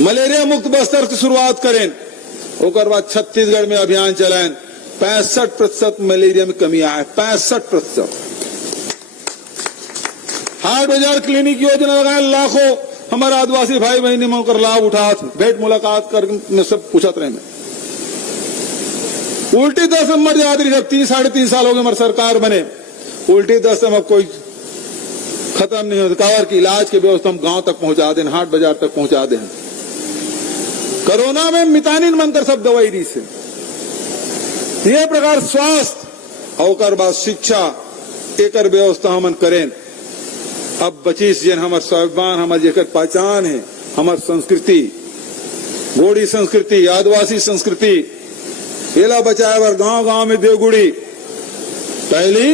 मलेरिया मुक्त बस्तर की शुरुआत करें, ओकर बाद छत्तीसगढ़ में अभियान चलाएं, 65% मलेरिया में कमी आया है, 65%। हाट बाजार क्लिनिक योजना लगाए, लाखों हमारे आदिवासी भाई बहनी मिलकर लाभ उठा, भेंट मुलाकात कर में सब पूछत रहे में। उल्टी दस्त मर जाती रही, जब 3-3.5 साल हो गए हमारी सरकार बने, उल्टी दस्त में कोई खत्म नहीं होता। कावर की इलाज की व्यवस्था हम गांव तक पहुंचा दें, हाट बाजार तक पहुंचा दें। कोरोना में मितानिन मंत्र सब दवाई दी से यह प्रकार स्वास्थ्य और बाद शिक्षा एक व्यवस्था हमन करें। अब 25 जन हमार स्वाभिमान, हमार जेकर पहचान है, हमार संस्कृति, गोड़ी संस्कृति, आदिवासी संस्कृति, एला बचाए बर गांव गांव में देवगुड़ी। पहली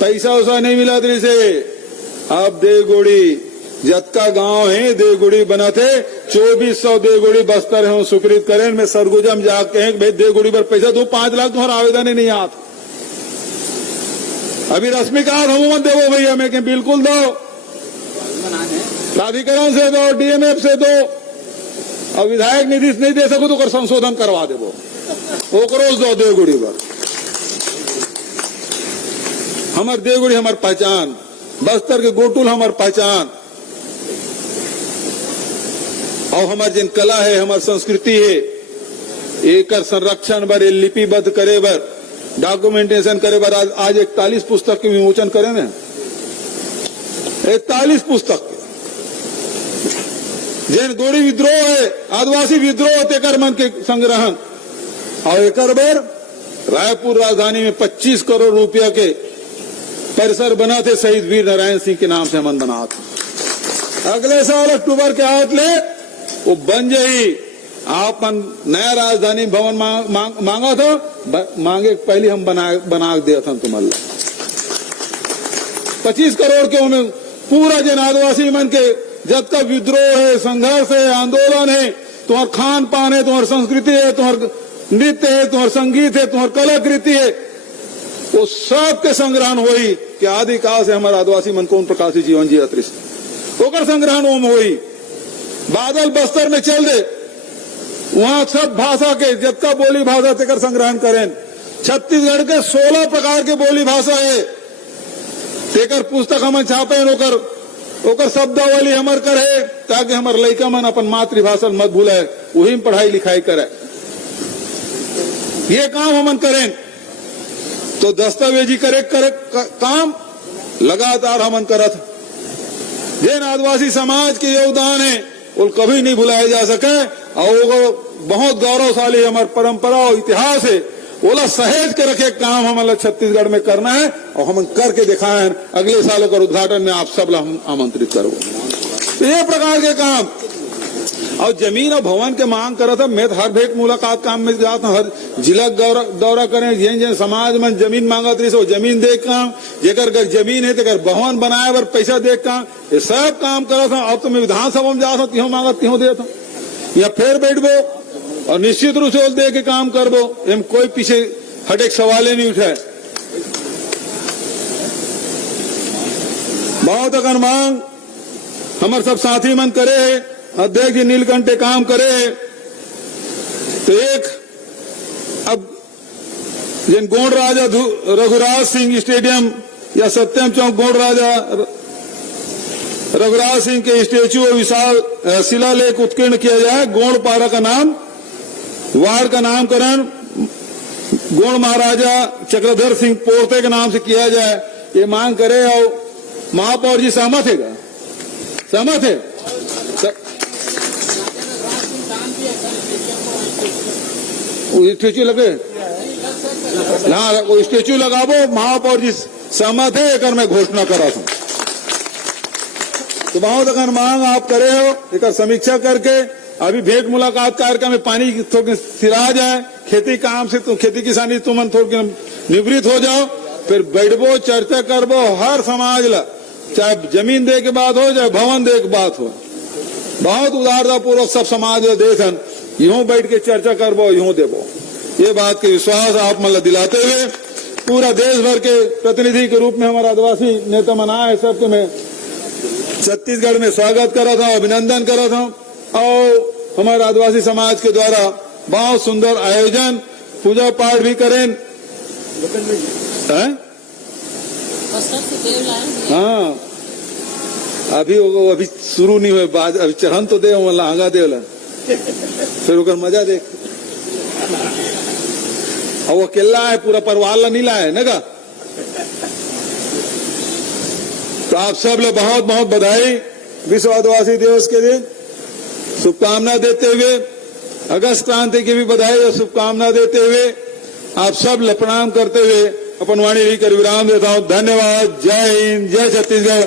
पैसा उसा नहीं मिला तरी से, अब देवगुड़ी जतका गांव है देवगुड़ी बना थे। 2400 देवगुड़ी बस्तर है, स्वीकृत करें। मैं सरगुजम जाके हैं भाई देवगुड़ी पर पैसा दो, 5 लाख तुम्हारा आवेदन ही नहीं आता। अभी रश्मिकांत हम देवो भैया, मैं कह बिल्कुल दो, प्राधिकरण से दो, डीएमएफ से दो, और विधायक निधि नहीं दे सको तो कर संशोधन करवा देवो, वो करोज दो देवगुड़ी पर। हमार देवगुड़ी हमार पहचान, बस्तर के गोटुल हमार पहचान, और हमार जिन कला है, हमार संस्कृति है, एक संरक्षण बर, लिपिबद्ध करे बर, डॉक्यूमेंटेशन करे बर आज 41 पुस्तक के विमोचन करे ना, 41 पुस्तक जैन गोड़ी विद्रोह है, आदिवासी विद्रोह तेकर मन के संग्रहण, और एक बार रायपुर राजधानी में 25 करोड़ रुपया के परिसर बना थे, शहीद वीर नारायण सिंह के नाम से हम बना थे। अगले साल अक्टूबर के हाथ ले वो बन जाई। आप नया राजधानी भवन मांगा था, मांगे पहले हम बना दिया था तुम्हारे 25 करोड़ के उन्हें पूरा जन आदिवासी मन के जब तक विद्रोह है, संघर्ष है, आंदोलन है, तुम्हारा खान पान है, तुम्हारी संस्कृति है, तुम्हारा नृत्य है, तुम्हारा संगीत है, तुम्हारी कलाकृति है, वो सब के संग्रहण हुई कि आदि काल से हमारे आदिवासी मन कौन प्रकार से जीवन जिया ओकर संग्रहण ओम हुई। बादल बस्तर में चल दे, वहां सब भाषा के जबका बोली भाषा तेकर संग्रहण करें। छत्तीसगढ़ के 16 प्रकार के बोली भाषा है, तेकर पुस्तक हम छापे, ओकर शब्दावली हमर करे, ताकि हमार लड़का मन अपन मातृभाषा मत भूले, वही में पढ़ाई लिखाई करे। ये काम हम करें तो दस्तावेजी करे काम लगातार हमन करत। जैन आदिवासी समाज के योगदान है वो कभी नहीं भुलाया जा सके, और वो बहुत गौरवशाली हमारी परंपरा और इतिहास है, ओला सहेज के रखे काम हमारा छत्तीसगढ़ में करना है, और हम करके दिखाएं। अगले सालों का उद्घाटन में आप सब हम आमंत्रित करो। तो ये प्रकार के काम, और जमीन और भवन के मांग करा था। मैं हर भेंट मुलाकात काम में जाता हूँ, हर जिला दौरा करें, जिन जिन समाज में जमीन मांगत रही, जमीन देख काम, जेकर जमीन है तेकर भवन बनाए बर पैसा देख काम, ये सब काम करा था। अब तो मैं विधानसभा में जाता हूँ, तिहो मांगत तिहो देता हूँ, या फिर बैठबो और निश्चित रूप से दे के काम करबो, एम कोई पीछे हटे सवाल नहीं उठाए। बहुत अगर मांग हमारे सब साथी मन करे है, अध्यक्ष जी नीलकंठे काम करे, तो एक अब जिन गोंड राजा रघुराज सिंह स्टेडियम या सत्यम चौक गोंड राजा रघुराज सिंह के स्टेचू और विशाल शिलालेख उत्कीर्ण किया जाए। गोंड पारा का नाम, वार्ड का नामकरण गोंड महाराजा चक्रधर सिंह पोर्ते के नाम से किया जाए, ये मांग करे। और महापौर जी सहमत है क्या? सहमत है? स्टेचू लगे, हाँ वो स्टेचू लगाबो, महापौर जी सहमत है, एक मैं घोषणा करा था। तो बहुत अगर मांग आप करे हो, एक समीक्षा करके अभी भेंट मुलाकात कार्यक्रम में पानी थोड़ी सिरा जाए, खेती काम से तो खेती किसानी तुम थोड़ी निवृत्त हो जाओ, फिर बैठबो चर्चा करबो हर समाज ला, चाहे जमीन दे के बात हो चाहे भवन दे के बात हो, बहुत उदारता पूर्वक सब समाज देखन यूं बैठ के चर्चा करबो यूं देबो। ये बात के विश्वास आप मतलब दिलाते हुए पूरा देश भर के प्रतिनिधि के रूप में हमारा आदिवासी नेता मना है, सबके मैं छत्तीसगढ़ में स्वागत करा था, अभिनंदन करा था। और हमारे आदिवासी समाज के द्वारा बहुत सुंदर आयोजन पूजा पाठ भी करें। हैं? हाँ, अभी शुरू नहीं हुए, बाद अभी चढ़न तो दे लहंगा दे वाला, फिर ओकर मजा देख। और वो अकेला है, पूरा परिवार ला नहीं लाए ना का। तो आप सब लोग बहुत बहुत बधाई विश्व आदिवासी दिवस के दिन शुभकामना देते हुए, अगस्त क्रांति की भी बधाई और शुभकामना देते हुए आप सब लोग प्रणाम करते हुए अपन वाणी लेकर विराम देता हूं। धन्यवाद। जय हिंद, जय छत्तीसगढ़।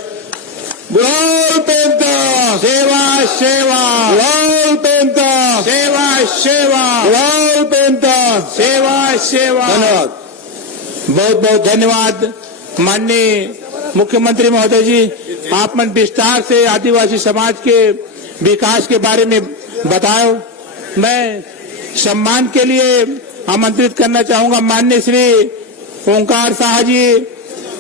बुलाओ पेंता सेवा सेवा, बुलाओ पेंता सेवा सेवा, बुलाओ पेंता। सेवा सेवा। धन्यवाद। बहुत बहुत धन्यवाद माननीय मुख्यमंत्री महोदय जी। आप मन विस्तार से आदिवासी समाज के विकास के बारे में बताओ। मैं सम्मान के लिए आमंत्रित करना चाहूंगा माननीय श्री ओंकार शाह जी,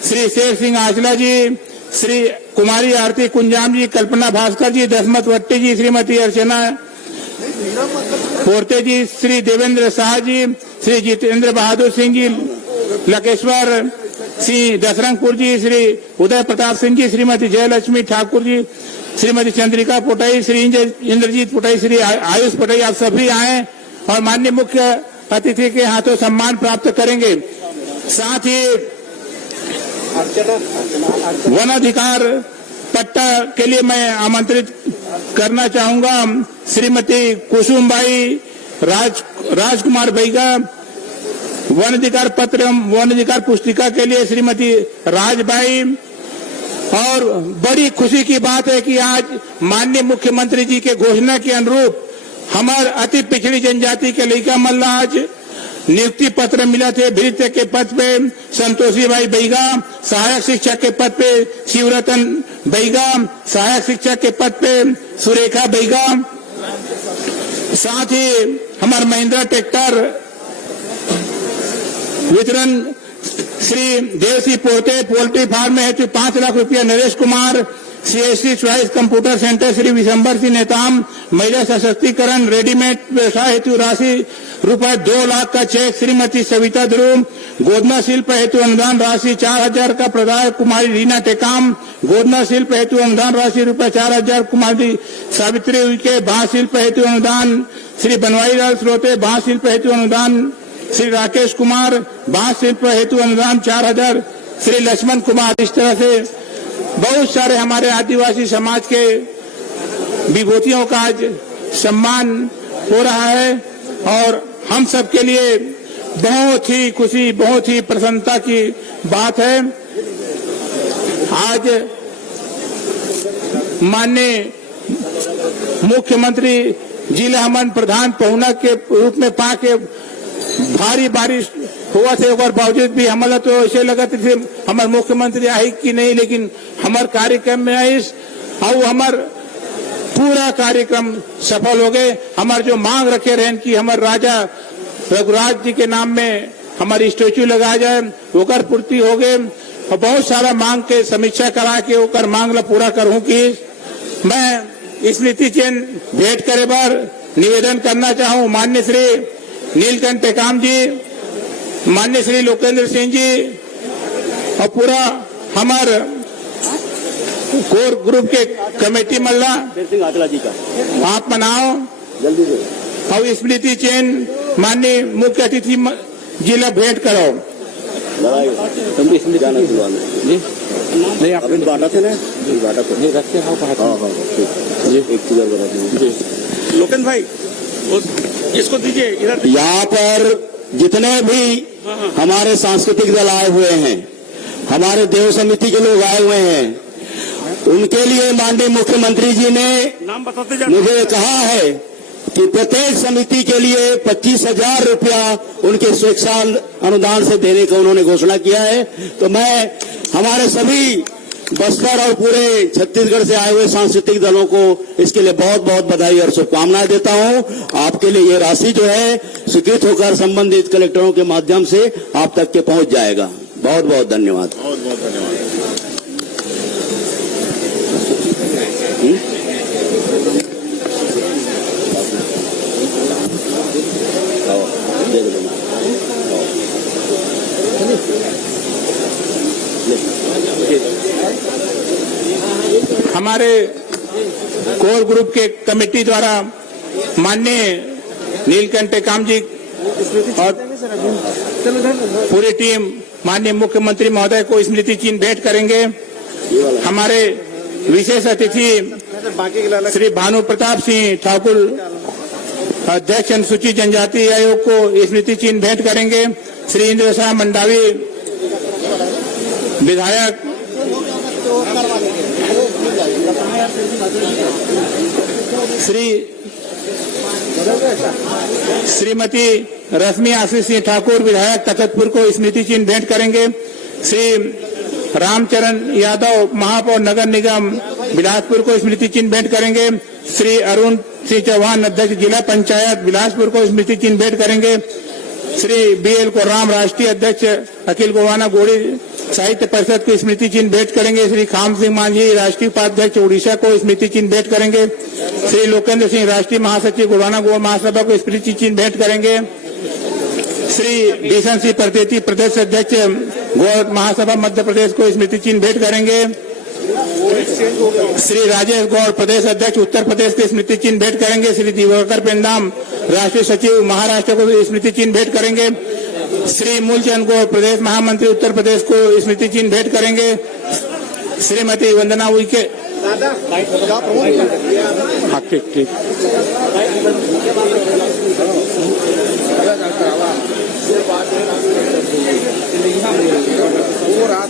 श्री शेर सिंह आचला जी, श्री कुमारी आरती कुंजाम जी, कल्पना भास्कर जी, दसमत वट्टी जी, श्रीमती अर्चना पोर्ते जी, श्री देवेंद्र शाह जी, श्री जितेंद्र बहादुर सिंह जी, लकेश्वर सिंह दसरंगपुर जी, श्री उदय प्रताप सिंह जी, श्रीमती जयलक्ष्मी ठाकुर जी, श्रीमती चंद्रिका पोटाई, श्री इंद्रजीत पोटाई, श्री आयुष पोटाई, आप सभी आए और माननीय मुख्य अतिथि के हाथों सम्मान प्राप्त करेंगे। साथ ही वन अधिकार पट्टा के लिए मैं आमंत्रित करना चाहूंगा श्रीमती कुसुमबाई राजकुमार बैगा। वन अधिकार पत्र वन अधिकार पुस्तिका के लिए श्रीमती राजबाई। और बड़ी खुशी की बात है कि आज माननीय मुख्यमंत्री जी के घोषणा के अनुरूप हमार अति पिछड़ी जनजाति के लड़का मल्ला आज नियुक्ति पत्र मिला थे। भृत्य के पद पे संतोषी बाई बैगा, सहायक शिक्षक के पद पे शिवरतन बैगा, सहायक शिक्षक के पद पे सुरेखा बैगा। साथ ही हमारे महिंद्रा ट्रैक्टर वितरण श्री देवसी पोर्ते पोल्ट्री फार्म में हेतु 5 लाख रुपया Naresh Kumar. CSC choice computer centre Shri Vishambar Singh Netam. महिला सशक्तिकरण रेडीमेड व्यवसाय हेतु राशि रुपए 2 लाख का चेक श्रीमती सविता ध्रुव। गोदना शिल्प हेतु अनुदान राशि 4000 का प्रदाय कुमारी रीना टेकाम। गोदना शिल्प हेतु अनुदान राशि रुपए 4000 कुमारी सावित्री उइके। बांस शिल्प हेतु अनुदान श्री बनवाई लाल स्रोते। बांस शिल्प हेतु अनुदान श्री राकेश कुमार। बांस शिल्प हेतु अनुदान 4000 श्री लक्ष्मण कुमार। इस तरह से बहुत सारे हमारे आदिवासी समाज के विभूतियों का आज सम्मान हो रहा है और हम सब के लिए बहुत ही खुशी, बहुत ही प्रसन्नता की बात है। आज माननीय मुख्यमंत्री जिला हमन प्रधान पहुना के रूप में पाके भारी बारिश हुआ थे और बावजूद भी हमारा तो ऐसे लगा थे हमारे मुख्यमंत्री आई कि नहीं, लेकिन हमारे कार्यक्रम में आइस और हमार पूरा कार्यक्रम सफल हो गए। हमारे जो मांग रखे रहे कि हमारे राजा रघुराज जी के नाम में हमारी स्टेच्यू लगाया जाए ओकर पूर्ति हो गए और बहुत सारा मांग के समीक्षा करा के ओकर मांग ला पूरा करूं कि मैं स्मृति चिन्ह भेंट करे बार निवेदन करना चाहूं माननीय श्री नीलकंठ टेकाम जी, माननीय श्री लोकेंद्र सिंह जी और पूरा हमारे कोर ग्रुप के कमेटी मल्ला जी का आप मनाओ जल्दी से और स्मृति चिन्ह माननीय मुख्य अतिथि जिला भेंट करो। तुम इसमें जाना नहीं आप बाटा थे ना बाटा थे नहीं रखते एक चीज और लोकेंद्र भाई इसको दीजिए इधर। यहाँ पर जितने भी हमारे सांस्कृतिक दल आए हुए हैं, हमारे देव समिति के लोग आए हुए हैं, उनके लिए माननीय मुख्यमंत्री जी ने नाम बताते मुझे कहा है कि प्रत्येक समिति के लिए 25,000 रुपया उनके स्वेच्छा अनुदान से देने का उन्होंने घोषणा किया है। तो मैं हमारे सभी बस्तर और पूरे छत्तीसगढ़ से आए हुए सांस्कृतिक दलों को इसके लिए बहुत बहुत बधाई और शुभकामनाएं देता हूं। आपके लिए ये राशि जो है स्वीकृत होकर संबंधित कलेक्टरों के माध्यम से आप तक के पहुंच जाएगा। बहुत बहुत धन्यवाद। बहुत बहुत धन्यवाद। हमारे कोर ग्रुप के कमेटी द्वारा माननीय नीलकंठ टेकाम जी और पूरी टीम माननीय मुख्यमंत्री महोदय को स्मृति चिन्ह भेंट करेंगे। हमारे विशेष अतिथि श्री भानु प्रताप सिंह ठाकुर अध्यक्ष अनुसूचित जनजाति आयोग को स्मृति चिन्ह भेंट करेंगे। श्री इंद्र शाह मंडावी विधायक, श्रीमती रश्मि आशीष सिंह ठाकुर विधायक तखतपुर को स्मृति चिन्ह भेंट करेंगे। श्री रामचरण यादव महापौर नगर निगम बिलासपुर को स्मृति चिन्ह भेंट करेंगे। श्री अरुण सिंह चौहान अध्यक्ष जिला पंचायत बिलासपुर को स्मृति चिन्ह भेंट करेंगे। श्री BL कोराम राष्ट्रीय अध्यक्ष अखिल गोवाना गोड़ी साहित्य परिषद को स्मृति चिन्ह भेंट करेंगे। श्री खाम सिंह मांझी राष्ट्रीय उपाध्यक्ष उड़ीसा को स्मृति चिन्ह भेंट करेंगे। श्री लोकेंद्र सिंह राष्ट्रीय महासचिव गोवाना गो महासभा को स्मृति चिन्ह भेंट करेंगे। श्री भीषण सिंह प्रदेती प्रदेश अध्यक्ष गौ महासभा मध्य प्रदेश को स्मृति चिन्ह भेंट करेंगे। श्री राजेश गौड़ प्रदेश अध्यक्ष उत्तर प्रदेश के स्मृति चिन्ह भेंट करेंगे। श्री दिवाकर पेंदाम राष्ट्रीय सचिव महाराष्ट्र को स्मृति चिन्ह भेंट करेंगे। श्री मूलचंद गौड़ प्रदेश महामंत्री उत्तर प्रदेश को स्मृति चिन्ह भेंट करेंगे। श्रीमती वंदना उइके ठीक वो रात